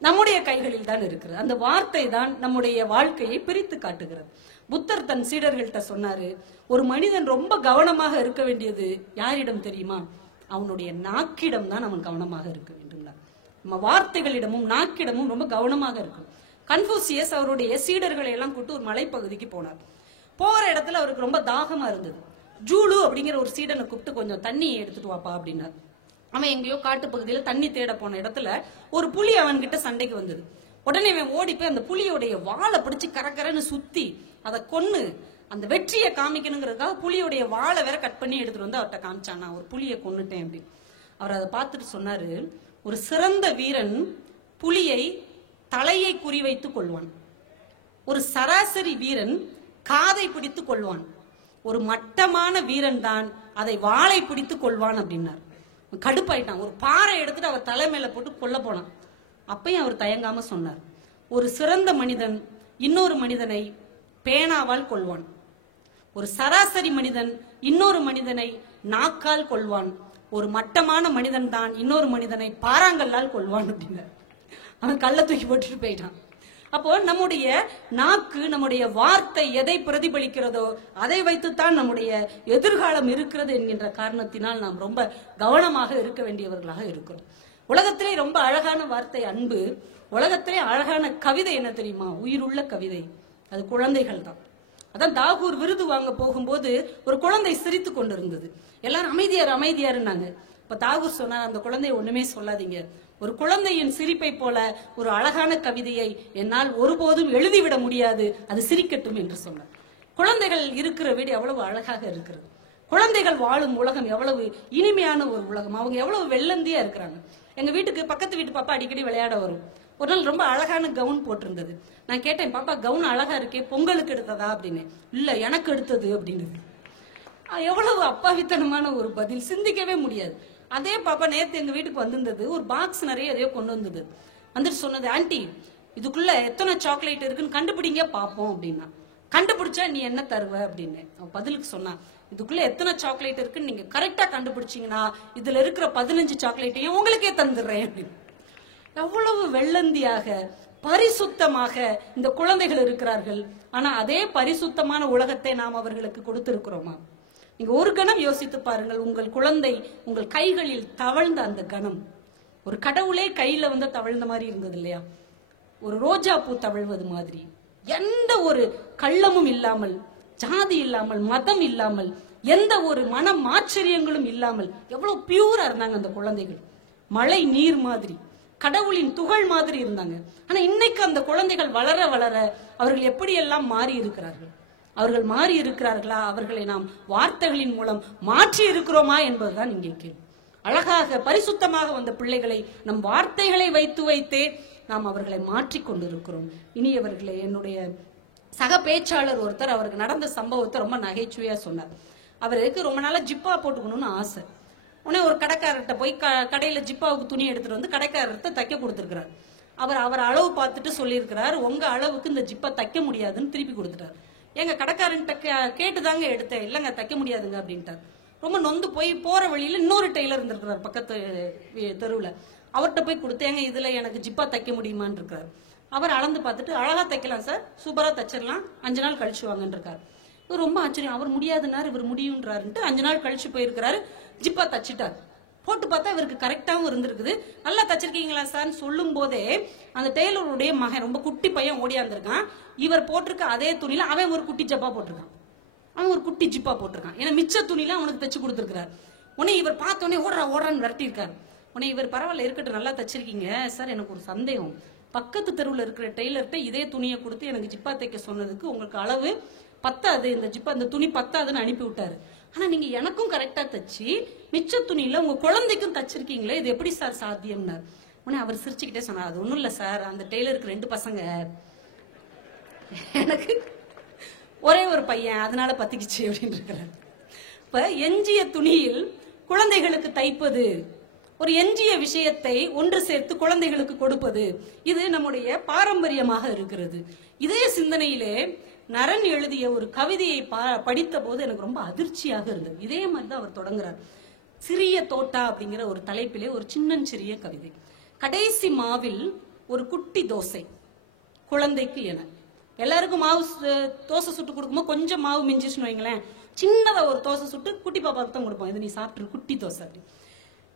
நம்முடைய கைகளில் தான் இருக்கிறது. அந்த வார்த்தை தான் நம்முடைய வாழ்க்கையை பிரித்து காட்டுகிறது. புத்தர் தன் சீடர்கள்ட்ட சொன்னாரு, ஒரு மனிதன் ரொம்ப கவனமாக இருக்க வேண்டியது யாரிடம் தெரியுமா? அவனுடைய நாக்கிடம் தான் அவன் கவனமாக இருக்க வேண்டும். நம்ம வார்த்தைகளிடமும் நாக்கிடமும் ரொம்ப கவனமாக இருக்கும். கன்ஃபூசியஸ் அவருடைய சீடர்களை எல்லாம் கூட்டு ஒரு மலைப்பகுதிக்கு போனார். போற இடத்துல அவருக்கு ரொம்ப தாகமா இருந்தது. ஜூலு அப்படிங்கிற ஒரு சீடனை கூப்பிட்டு கொஞ்சம் தண்ணி எடுத்துட்டு வாப்பா அப்படின்னார். அவன் எங்கேயோ காட்டு பகுதியில தண்ணி தேட போன இடத்துல ஒரு புலி அவன்கிட்ட சண்டைக்கு வந்தது. உடனே அவன் ஓடி போய் அந்த புலியோடைய வாழை பிடிச்சு கரக்கரன்னு சுத்தி அதை கொன்னு அந்த வெற்றியை காமிக்கணுங்கிறதுக்காக புலியோடைய வாழை வேற கட் பண்ணி எடுத்துட்டு வந்து அவர்கிட்ட காமிச்சான், நான் ஒரு புலியை கொன்னுட்டேன் அப்படின்னு. அவர் அதை பார்த்துட்டு சொன்னாரு, ஒரு சிறந்த வீரன் புலியை தலையை குறிவைத்துக் கொள்வான், ஒரு சராசரி வீரன் காதை பிடித்துக் கொள்வான், ஒரு மட்டமான வீரன் தான் அதை வாளை பிடித்துக் கொள்வான் அப்படின்னார். கடுப்பாயிட்டான். ஒரு பாறை எடுத்துட்டு அவர் தலைமையில போட்டு கொல்ல போனான். அப்பயும் அவர் தயங்காம சொன்னார், ஒரு சிறந்த மனிதன் இன்னொரு மனிதனை பேனாவால் கொள்வான், ஒரு சராசரி மனிதன் இன்னொரு மனிதனை நாக்கால் கொள்வான், ஒரு மட்டமான மனிதன் தான் இன்னொரு மனிதனை பாறாங்கல்லால் கொள்வான் அப்படின்னார். அவன் கள்ள தூக்கி போட்டுட்டு போயிட்டான். அப்போ நம்முடைய நாக்கு, நம்முடைய வார்த்தை எதை பிரதிபலிக்கிறதோ அதை வைத்துத்தான் நம்முடைய எதிர்காலம் இருக்கிறது என்கின்ற காரணத்தினால் நாம் ரொம்ப கவனமாக இருக்க வேண்டியவர்களாக இருக்கிறோம். உலகத்திலே ரொம்ப அழகான வார்த்தை அன்பு. உலகத்திலே அழகான கவிதை என்ன தெரியுமா? உயிருள்ள கவிதை. அது குழந்தைகள் தான். அதான் தாகூர் விருது வாங்க போகும்போது ஒரு குழந்தை சிரித்து கொண்டிருந்தது. எல்லாரும் அமைதியார் அமைதியாருன்னாங்க. இப்ப தாகூர் சொன்னார், அந்த குழந்தைய ஒண்ணுமே சொல்லாதீங்க, ஒரு குழந்தையின் சிரிப்பை போல ஒரு அழகான கவிதையை என்னால் ஒருபோதும் எழுதிவிட முடியாது, அது சிரிக்கட்டும் என்று சொன்னார். குழந்தைகள் இருக்கிற வீடு எவ்வளவு அழகாக இருக்கிறது. குழந்தைகள் வாழும் உலகம் எவ்வளவு இனிமையான ஒரு உலகம். அவங்க எவ்வளவு வெள்ளந்தியா இருக்கிறாங்க. எங்க வீட்டுக்கு பக்கத்து வீட்டு பாப்பா அடிக்கடி விளையாட வரும். ஒரு நாள் ரொம்ப அழகான கவுன் போட்டிருந்தது. நான் கேட்டேன், பாப்பா கவுன் அழகா இருக்கே, பொங்கலுக்கு எடுத்ததா அப்படின்னு. இல்ல எனக்கு எடுத்தது அப்படின்னு. எவ்வளவு அப்பாவித்தனமான ஒரு பதில், சிந்திக்கவே முடியாது. அதே பாப்பா நேத்து எங்க வீட்டுக்கு வந்திருந்தது, ஒரு பாக்ஸ் நிறைய எதையோ கொண்டு வந்தது. வந்துட்டு சொன்னது, ஆன்டி இதுக்குள்ள எத்தனை சாக்லேட் இருக்குன்னு கண்டுபிடிங்க பாப்போம் அப்படின்னா. கண்டுபிடிச்சா நீ என்ன தருவ அப்படின்னு பதிலுக்கு சொன்னா, இதுக்குள்ள எத்தனை சாக்லேட் இருக்குன்னு நீங்க கரெக்டா கண்டுபிடிச்சீங்கன்னா இதுல இருக்கிற 15 சாக்லேட்டையும் உங்களுக்கே தந்துடுறேன் அப்படின்னு. எவ்வளவு வெள்ளந்தியாக பரிசுத்தமாக இந்த குழந்தைகள் இருக்கிறார்கள். ஆனா அதே பரிசுத்தமான உலகத்தை நாம் அவர்களுக்கு கொடுத்திருக்கிறோமா? நீங்க ஒரு கணம் யோசித்து பாருங்கள். உங்கள் குழந்தை உங்கள் கைகளில் தவழ்ந்த அந்த கணம், ஒரு கடவுளே கையில வந்து தவழ்ந்த மாதிரி இருந்தது இல்லையா? ஒரு ரோஜா பூ தவழ்வது மாதிரி, எந்த ஒரு கள்ளமும் இல்லாமல், ஜாதி இல்லாமல், மதம் இல்லாமல், எந்த ஒரு மன ஆச்சரியங்களும் இல்லாமல் எவ்வளவு பியூரா இருந்தாங்க அந்த குழந்தைகள். மழை நீர் மாதிரி, கடவுளின் துகள் மாதிரி இருந்தாங்க. ஆனா இன்னைக்கு அந்த குழந்தைகள் வளர வளர அவர்கள் எப்படியெல்லாம் மாறி இருக்கிறார்கள். அவர்கள் மாறி இருக்கிறார்களா? அவர்களை நாம் வார்த்தைகளின் மூலம் மாற்றி இருக்கிறோமா என்பதுதான் இங்கே கேள்வி. அழகாக பரிசுத்தமாக வந்த பிள்ளைகளை நம் வார்த்தைகளை வைத்து வைத்தே நாம் அவர்களை மாற்றி கொண்டிருக்கிறோம். இனியவர்களே, என்னுடைய சக பேச்சாளர் ஒருத்தர் அவருக்கு நடந்த சம்பவத்தை ரொம்ப நகைச்சுவையா சொன்னார். அவருக்கு ரொம்ப நாளா ஜிப்பா போட்டுக்கணும்னு ஆசை. உடனே ஒரு கடைக்காரர்கிட்ட போய் கடையில ஜிப்பாவுக்கு துணி எடுத்துட்டு வந்து கடைக்காரர்கிட்ட தைக்க கொடுத்துருக்கிறார். அவர் அளவு பார்த்துட்டு சொல்லியிருக்கிறார், உங்க அளவுக்கு இந்த ஜிப்பா தைக்க முடியாதுன்னு திருப்பி கொடுத்துட்டார். எங்க கடைக்காரன்ட்ட கேட்டுதாங்க எடுத்தேன், இல்லங்க தைக்க முடியாதுங்க அப்படின்ட்டார். ரொம்ப நொந்து போய் போற வழியில இன்னொரு டெய்லர் இருந்திருக்கிறார் பக்கத்து தெருவுல. அவர்கிட்ட போய் கொடுத்தேங்க, இதுல எனக்கு ஜிப்பா தைக்க முடியுமான்னு இருக்காரு. அவர் அளந்து பார்த்துட்டு, அழகா தைக்கலாம் சார், சூப்பரா தைச்சிடலாம், 5 நாள் கழிச்சு வாங்கன்னு இருக்காரு. இவர் ரொம்ப ஆச்சரியம், அவர் முடியாதுன்னாரு, இவர் முடியுன்றாருன்ட்டு 5 நாள் கழிச்சு போயிருக்கிறாரு. ஜிப்பா தச்சிட்டார். போட்டு பார்த்தா இவருக்கு கரெக்டாகவும் இருந்திருக்குது. நல்லா தச்சிருக்கீங்களா சார்னு சொல்லும் போதே அந்த டெய்லருடைய மகன், ரொம்ப குட்டி பையன் ஓடியாந்துருக்கான். இவர் போட்டிருக்க அதே துணியில அவன் ஒரு குட்டி ஜப்பா போட்டிருக்கான், அவன் ஒரு குட்டி ஜிப்பா போட்டிருக்கான். ஏன்னா மிச்ச துணியில அவனுக்கு தச்சு கொடுத்துருக்காரு. உடனே இவர் பார்த்தோன்னே ஓடுறான்னு விரட்டிருக்காரு. உடனே இவர், பரவாயில்ல இருக்கட்டும், நல்லா தச்சிருக்கீங்க சார், எனக்கு ஒரு சந்தேகம். பக்கத்து தெருவில் இருக்கிற டெய்லர்கிட்ட இதே துணியை கொடுத்து எனக்கு ஜிப்பா தைக்க சொன்னதுக்கு உங்களுக்கு அளவு பத்தாது, இந்த ஜிப்பா இந்த துணி பத்தாதுன்னு அனுப்பி விட்டாரு. ஆனா நீங்க எனக்கும் கரெக்டா தச்சு மிச்ச துணியில உங்க குழந்தைக்கும் தச்சிருக்கீங்களே, இது எப்படி சார் சாத்தியம்னார். உடனே அவர் சிரிச்சுக்கிட்டே சொன்னார், அது ஒண்ணும் இல்ல சார், அந்த டெய்லருக்கு 2 பசங்க, எனக்கு ஒரே ஒரு பையன், அதனால பத்திக்கிச்சு அப்படின்னு இருக்கிறார். இப்ப எஞ்சிய துணியில் குழந்தைகளுக்கு தைப்பது, ஒரு எஞ்சிய விஷயத்தை ஒன்று சேர்த்து குழந்தைகளுக்கு கொடுப்பது, இது நம்முடைய பாரம்பரியமாக இருக்கிறது. இதே சிந்தனையிலே நரன் எழுதிய ஒரு கவிதையை படித்த போது எனக்கு ரொம்ப அதிர்ச்சியாக இருந்தது. இதே மாதிரிதான் அவர் தொடங்குறார். சிறிய தோட்டா அப்படிங்கிற ஒரு தலைப்பிலே ஒரு சின்னஞ்சிறிய கவிதை. கடைசி மாவில் ஒரு குட்டி தோசை குழந்தைக்கு என. எல்லாருக்கும் மாவு தோசை சுட்டு கொடுக்கும்போது கொஞ்சம் மாவு மிஞ்சிச்சுன்னு வைங்களேன், சின்னதா ஒரு தோசை சுட்டு குட்டி பாப்பாவுக்கு தான் கொடுப்போம், இது நீ சாப்பிட்டு குட்டி தோசை அப்படி.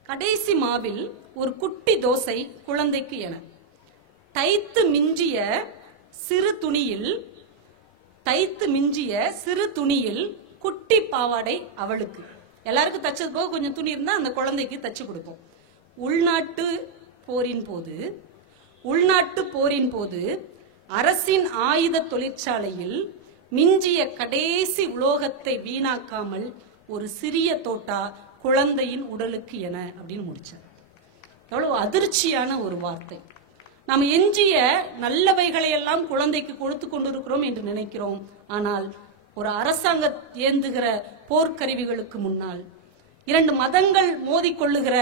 கடைசி மாவில் ஒரு குட்டி தோசை குழந்தைக்கு என, தைத்து மிஞ்சிய சிறு துணியில் குட்டி பாவாடை அவளுக்கு. எல்லாருக்கும் தச்சது போக கொஞ்சம் துணி இருந்தா அந்த குழந்தைக்கு தச்சு கொடுப்போம். உள்நாட்டு போரின் போது அரசின் ஆயுத தொழிற்சாலையில் மிஞ்சிய கடைசி உலோகத்தை வீணாக்காமல் ஒரு சிறிய தோட்டா குழந்தையின் உடலுக்கு என அப்படின்னு முடிச்சார். எவ்வளவு அதிர்ச்சியான ஒரு வார்த்தை. நாம் எஞ்சிய நல்லவைகளை எல்லாம் குழந்தைக்கு கொடுத்து கொண்டிருக்கிறோம் என்று நினைக்கிறோம். ஆனால் ஒரு அரசாங்க ஏந்துகிற போர்க்கருவிகளுக்கு முன்னால், 2 மதங்கள் மோதிக்கொள்ளுகிற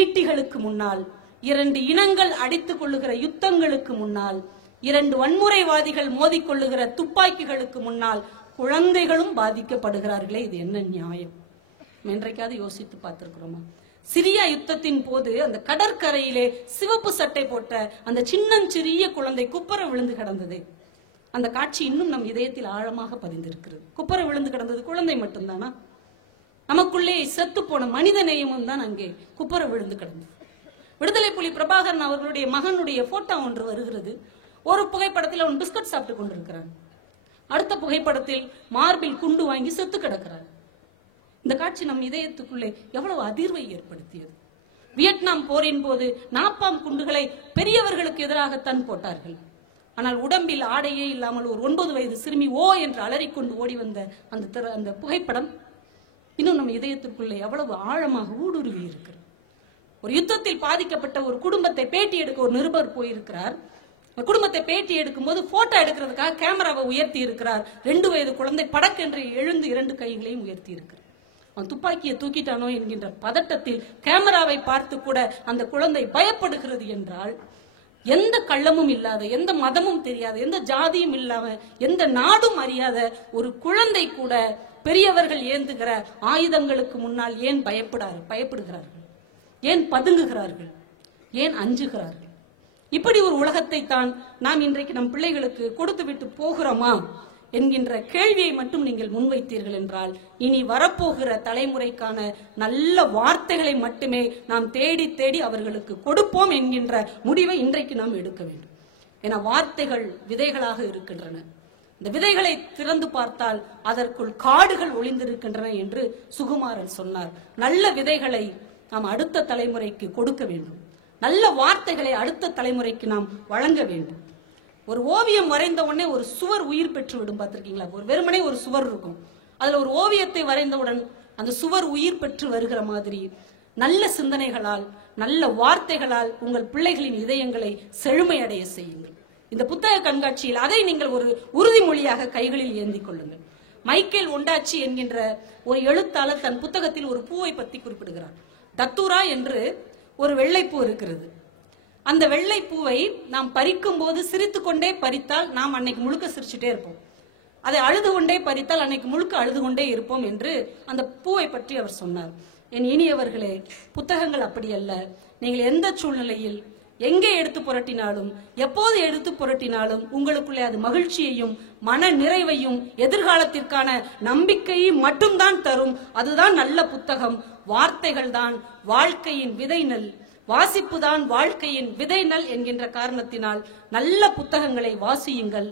ஈட்டிகளுக்கு முன்னால், 2 இனங்கள் அடித்துக் கொள்ளுகிற யுத்தங்களுக்கு முன்னால், 2 வன்முறைவாதிகள் மோதிக்கொள்ளுகிற துப்பாக்கிகளுக்கு முன்னால் குழந்தைகளும் பாதிக்கப்படுகிறார்களே, இது என்ன நியாயம்? என்றைக்காவது யோசித்து பார்த்திருக்கிறோமா? சிரியா யுத்தத்தின் போது அந்த கடற்கரையிலே சிவப்பு சட்டை போட்ட அந்த சின்னஞ்சிறிய குழந்தை குப்புற விழுந்து கிடந்தது. அந்த காட்சி இன்னும் நம் இதயத்தில் ஆழமாக பதிந்திருக்கிறது. குப்புற விழுந்து கிடந்தது குழந்தை மட்டும்தானா? நமக்குள்ளே செத்து போன மனித நேயமும் தான் அங்கே குப்புற விழுந்து கிடந்தது. விடுதலை புலி பிரபாகரன் அவர்களுடைய மகனுடைய போட்டோ ஒன்று வருகிறது. ஒரு புகைப்படத்தில் அவன் பிஸ்கட் சாப்பிட்டு கொண்டிருக்கிறான். அடுத்த புகைப்படத்தில் மார்பில் குண்டு வாங்கி செத்து கிடக்கிறான். இந்த காட்சி நம் இதயத்துக்குள்ளே எவ்வளவு அதிர்வை ஏற்படுத்தியது. வியட்நாம் போரின் போது நாப்பாம் குண்டுகளை பெரியவர்களுக்கு எதிராகத்தான் போட்டார்கள். ஆனால் உடம்பில் ஆடையே இல்லாமல் ஒரு 9 வயது சிறுமி ஓ என்று அலறிக்கொண்டு ஓடி வந்த அந்த புகைப்படம் இன்னும் நம் இதயத்திற்குள்ளே எவ்வளவு ஆழமாக ஊடுருவி இருக்கிறது. ஒரு யுத்தத்தில் பாதிக்கப்பட்ட ஒரு குடும்பத்தை பேட்டி எடுக்க ஒரு நிருபர் போயிருக்கிறார். குடும்பத்தை பேட்டி எடுக்கும் போது போட்டோ எடுக்கிறதுக்காக கேமராவை உயர்த்தி இருக்கிறார். 2 வயது குழந்தை படக்கென்று எழுந்து 2 கைகளையும் உயர்த்தி இருக்கிறார். அவன் துப்பாக்கியை தூக்கிட்டானோ என்கின்ற பதட்டத்தில் கேமராவை பார்த்து கூட அந்த குழந்தை பயப்படுகிறது என்றால், எந்த கள்ளமும் இல்லாத, எந்த மதமும் தெரியாத, எந்த ஜாதியும் இல்லாம, எந்த நாடும் அறியாத ஒரு குழந்தை கூட பெரியவர்கள் ஏந்துகிற ஆயுதங்களுக்கு முன்னால் ஏன் பயப்படுகிறார்கள்? ஏன் பதுங்குகிறார்கள்? ஏன் அஞ்சுகிறார்கள்? இப்படி ஒரு உலகத்தை தான் நாம் இன்றைக்கு நம் பிள்ளைகளுக்கு கொடுத்து விட்டு போகிறோமா என்கின்ற கேள்வியை மட்டும் நீங்கள் முன்வைத்தீர்கள் என்றால், இனி வரப்போகிற தலைமுறைக்கான நல்ல வார்த்தைகளை மட்டுமே நாம் தேடி தேடி அவர்களுக்கு கொடுப்போம் என்கின்ற முடிவை இன்றைக்கு நாம் எடுக்க வேண்டும். ஏன்னா வார்த்தைகள் விதைகளாக இருக்கின்றன. இந்த விதைகளை திறந்து பார்த்தால் அதற்குள் காடுகள் ஒளிந்திருக்கின்றன என்று சுகுமாரன் சொன்னார். நல்ல விதைகளை நாம் அடுத்த தலைமுறைக்கு கொடுக்க வேண்டும். நல்ல வார்த்தைகளை அடுத்த தலைமுறைக்கு நாம் வழங்க வேண்டும். ஒரு ஓவியம் வரைந்த உடனே ஒரு சுவர் உயிர் பெற்று விடும், பார்த்திருக்கீங்களா? ஒரு வெறுமனே ஒரு சுவர் இருக்கும், அதுல ஒரு ஓவியத்தை வரைந்தவுடன் அந்த சுவர் உயிர் பெற்று வருகிற மாதிரி நல்ல சிந்தனைகளால், நல்ல வார்த்தைகளால் உங்கள் பிள்ளைகளின் இதயங்களை செழுமையடைய செய்யுங்கள். இந்த புத்தக கண்காட்சியில் அதை நீங்கள் ஒரு உறுதிமொழியாக கைகளில் ஏந்தி கொள்ளுங்கள். மைக்கேல் ஒண்டாச்சி என்கின்ற ஒரு எழுத்தாளர் தன் புத்தகத்தில் ஒரு பூவை பற்றி குறிப்பிடுகிறார். தத்தூரா என்று ஒரு வெள்ளைப்பூ இருக்கிறது. அந்த வெள்ளைப்பூவை நாம் பறிக்கும் போது சிரித்து கொண்டே பறித்தால் நாம் அன்னைக்கு முழுக்க சிரிச்சுட்டே இருப்போம். அதை அழுது கொண்டே பறித்தால் அன்னைக்கு முழுக்க அழுது கொண்டே இருப்போம் என்று அந்த பூவை பற்றி அவர் சொன்னார். என் இனியவர்களே, புத்தகங்கள் அப்படி அல்ல. நீங்கள் எந்த சூழ்நிலையில் எங்கே எடுத்து புரட்டினாலும், எப்போது எடுத்து புரட்டினாலும் உங்களுக்குள்ளே அது மகிழ்ச்சியையும் மன நிறைவையும் எதிர்காலத்திற்கான நம்பிக்கையும் மட்டும்தான் தரும். அதுதான் நல்ல புத்தகம். வார்த்தைகள் தான் வாழ்க்கையின் விதை நெல், வாசிப்பு தான் வாழ்க்கையின் விதை நெல் என்கின்ற காரணத்தினால் நல்ல புத்தகங்களை வாசியுங்கள்,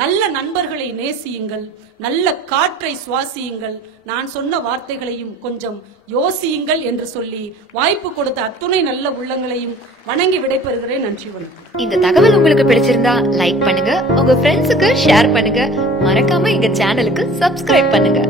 நல்ல நண்பர்களை நேசியுங்கள், நல்ல காற்றை சுவாசியுங்கள், நான் சொன்ன வார்த்தைகளையும் கொஞ்சம் யோசியுங்கள் என்று சொல்லி வாய்ப்பு கொடுத்த அத்துணை நல்ல உள்ளங்களையும் வணங்கி விடைபெறுகிறேன். நன்றி, வணக்கம். இந்த தகவல் உங்களுக்கு பிடிச்சிருந்தா லைக் பண்ணுங்க, உங்க ஃப்ரெண்ட்ஸுக்கு ஷேர் பண்ணுங்க, மறக்காம எங்க சேனலுக்கு சப்ஸ்கிரைப் பண்ணுங்க.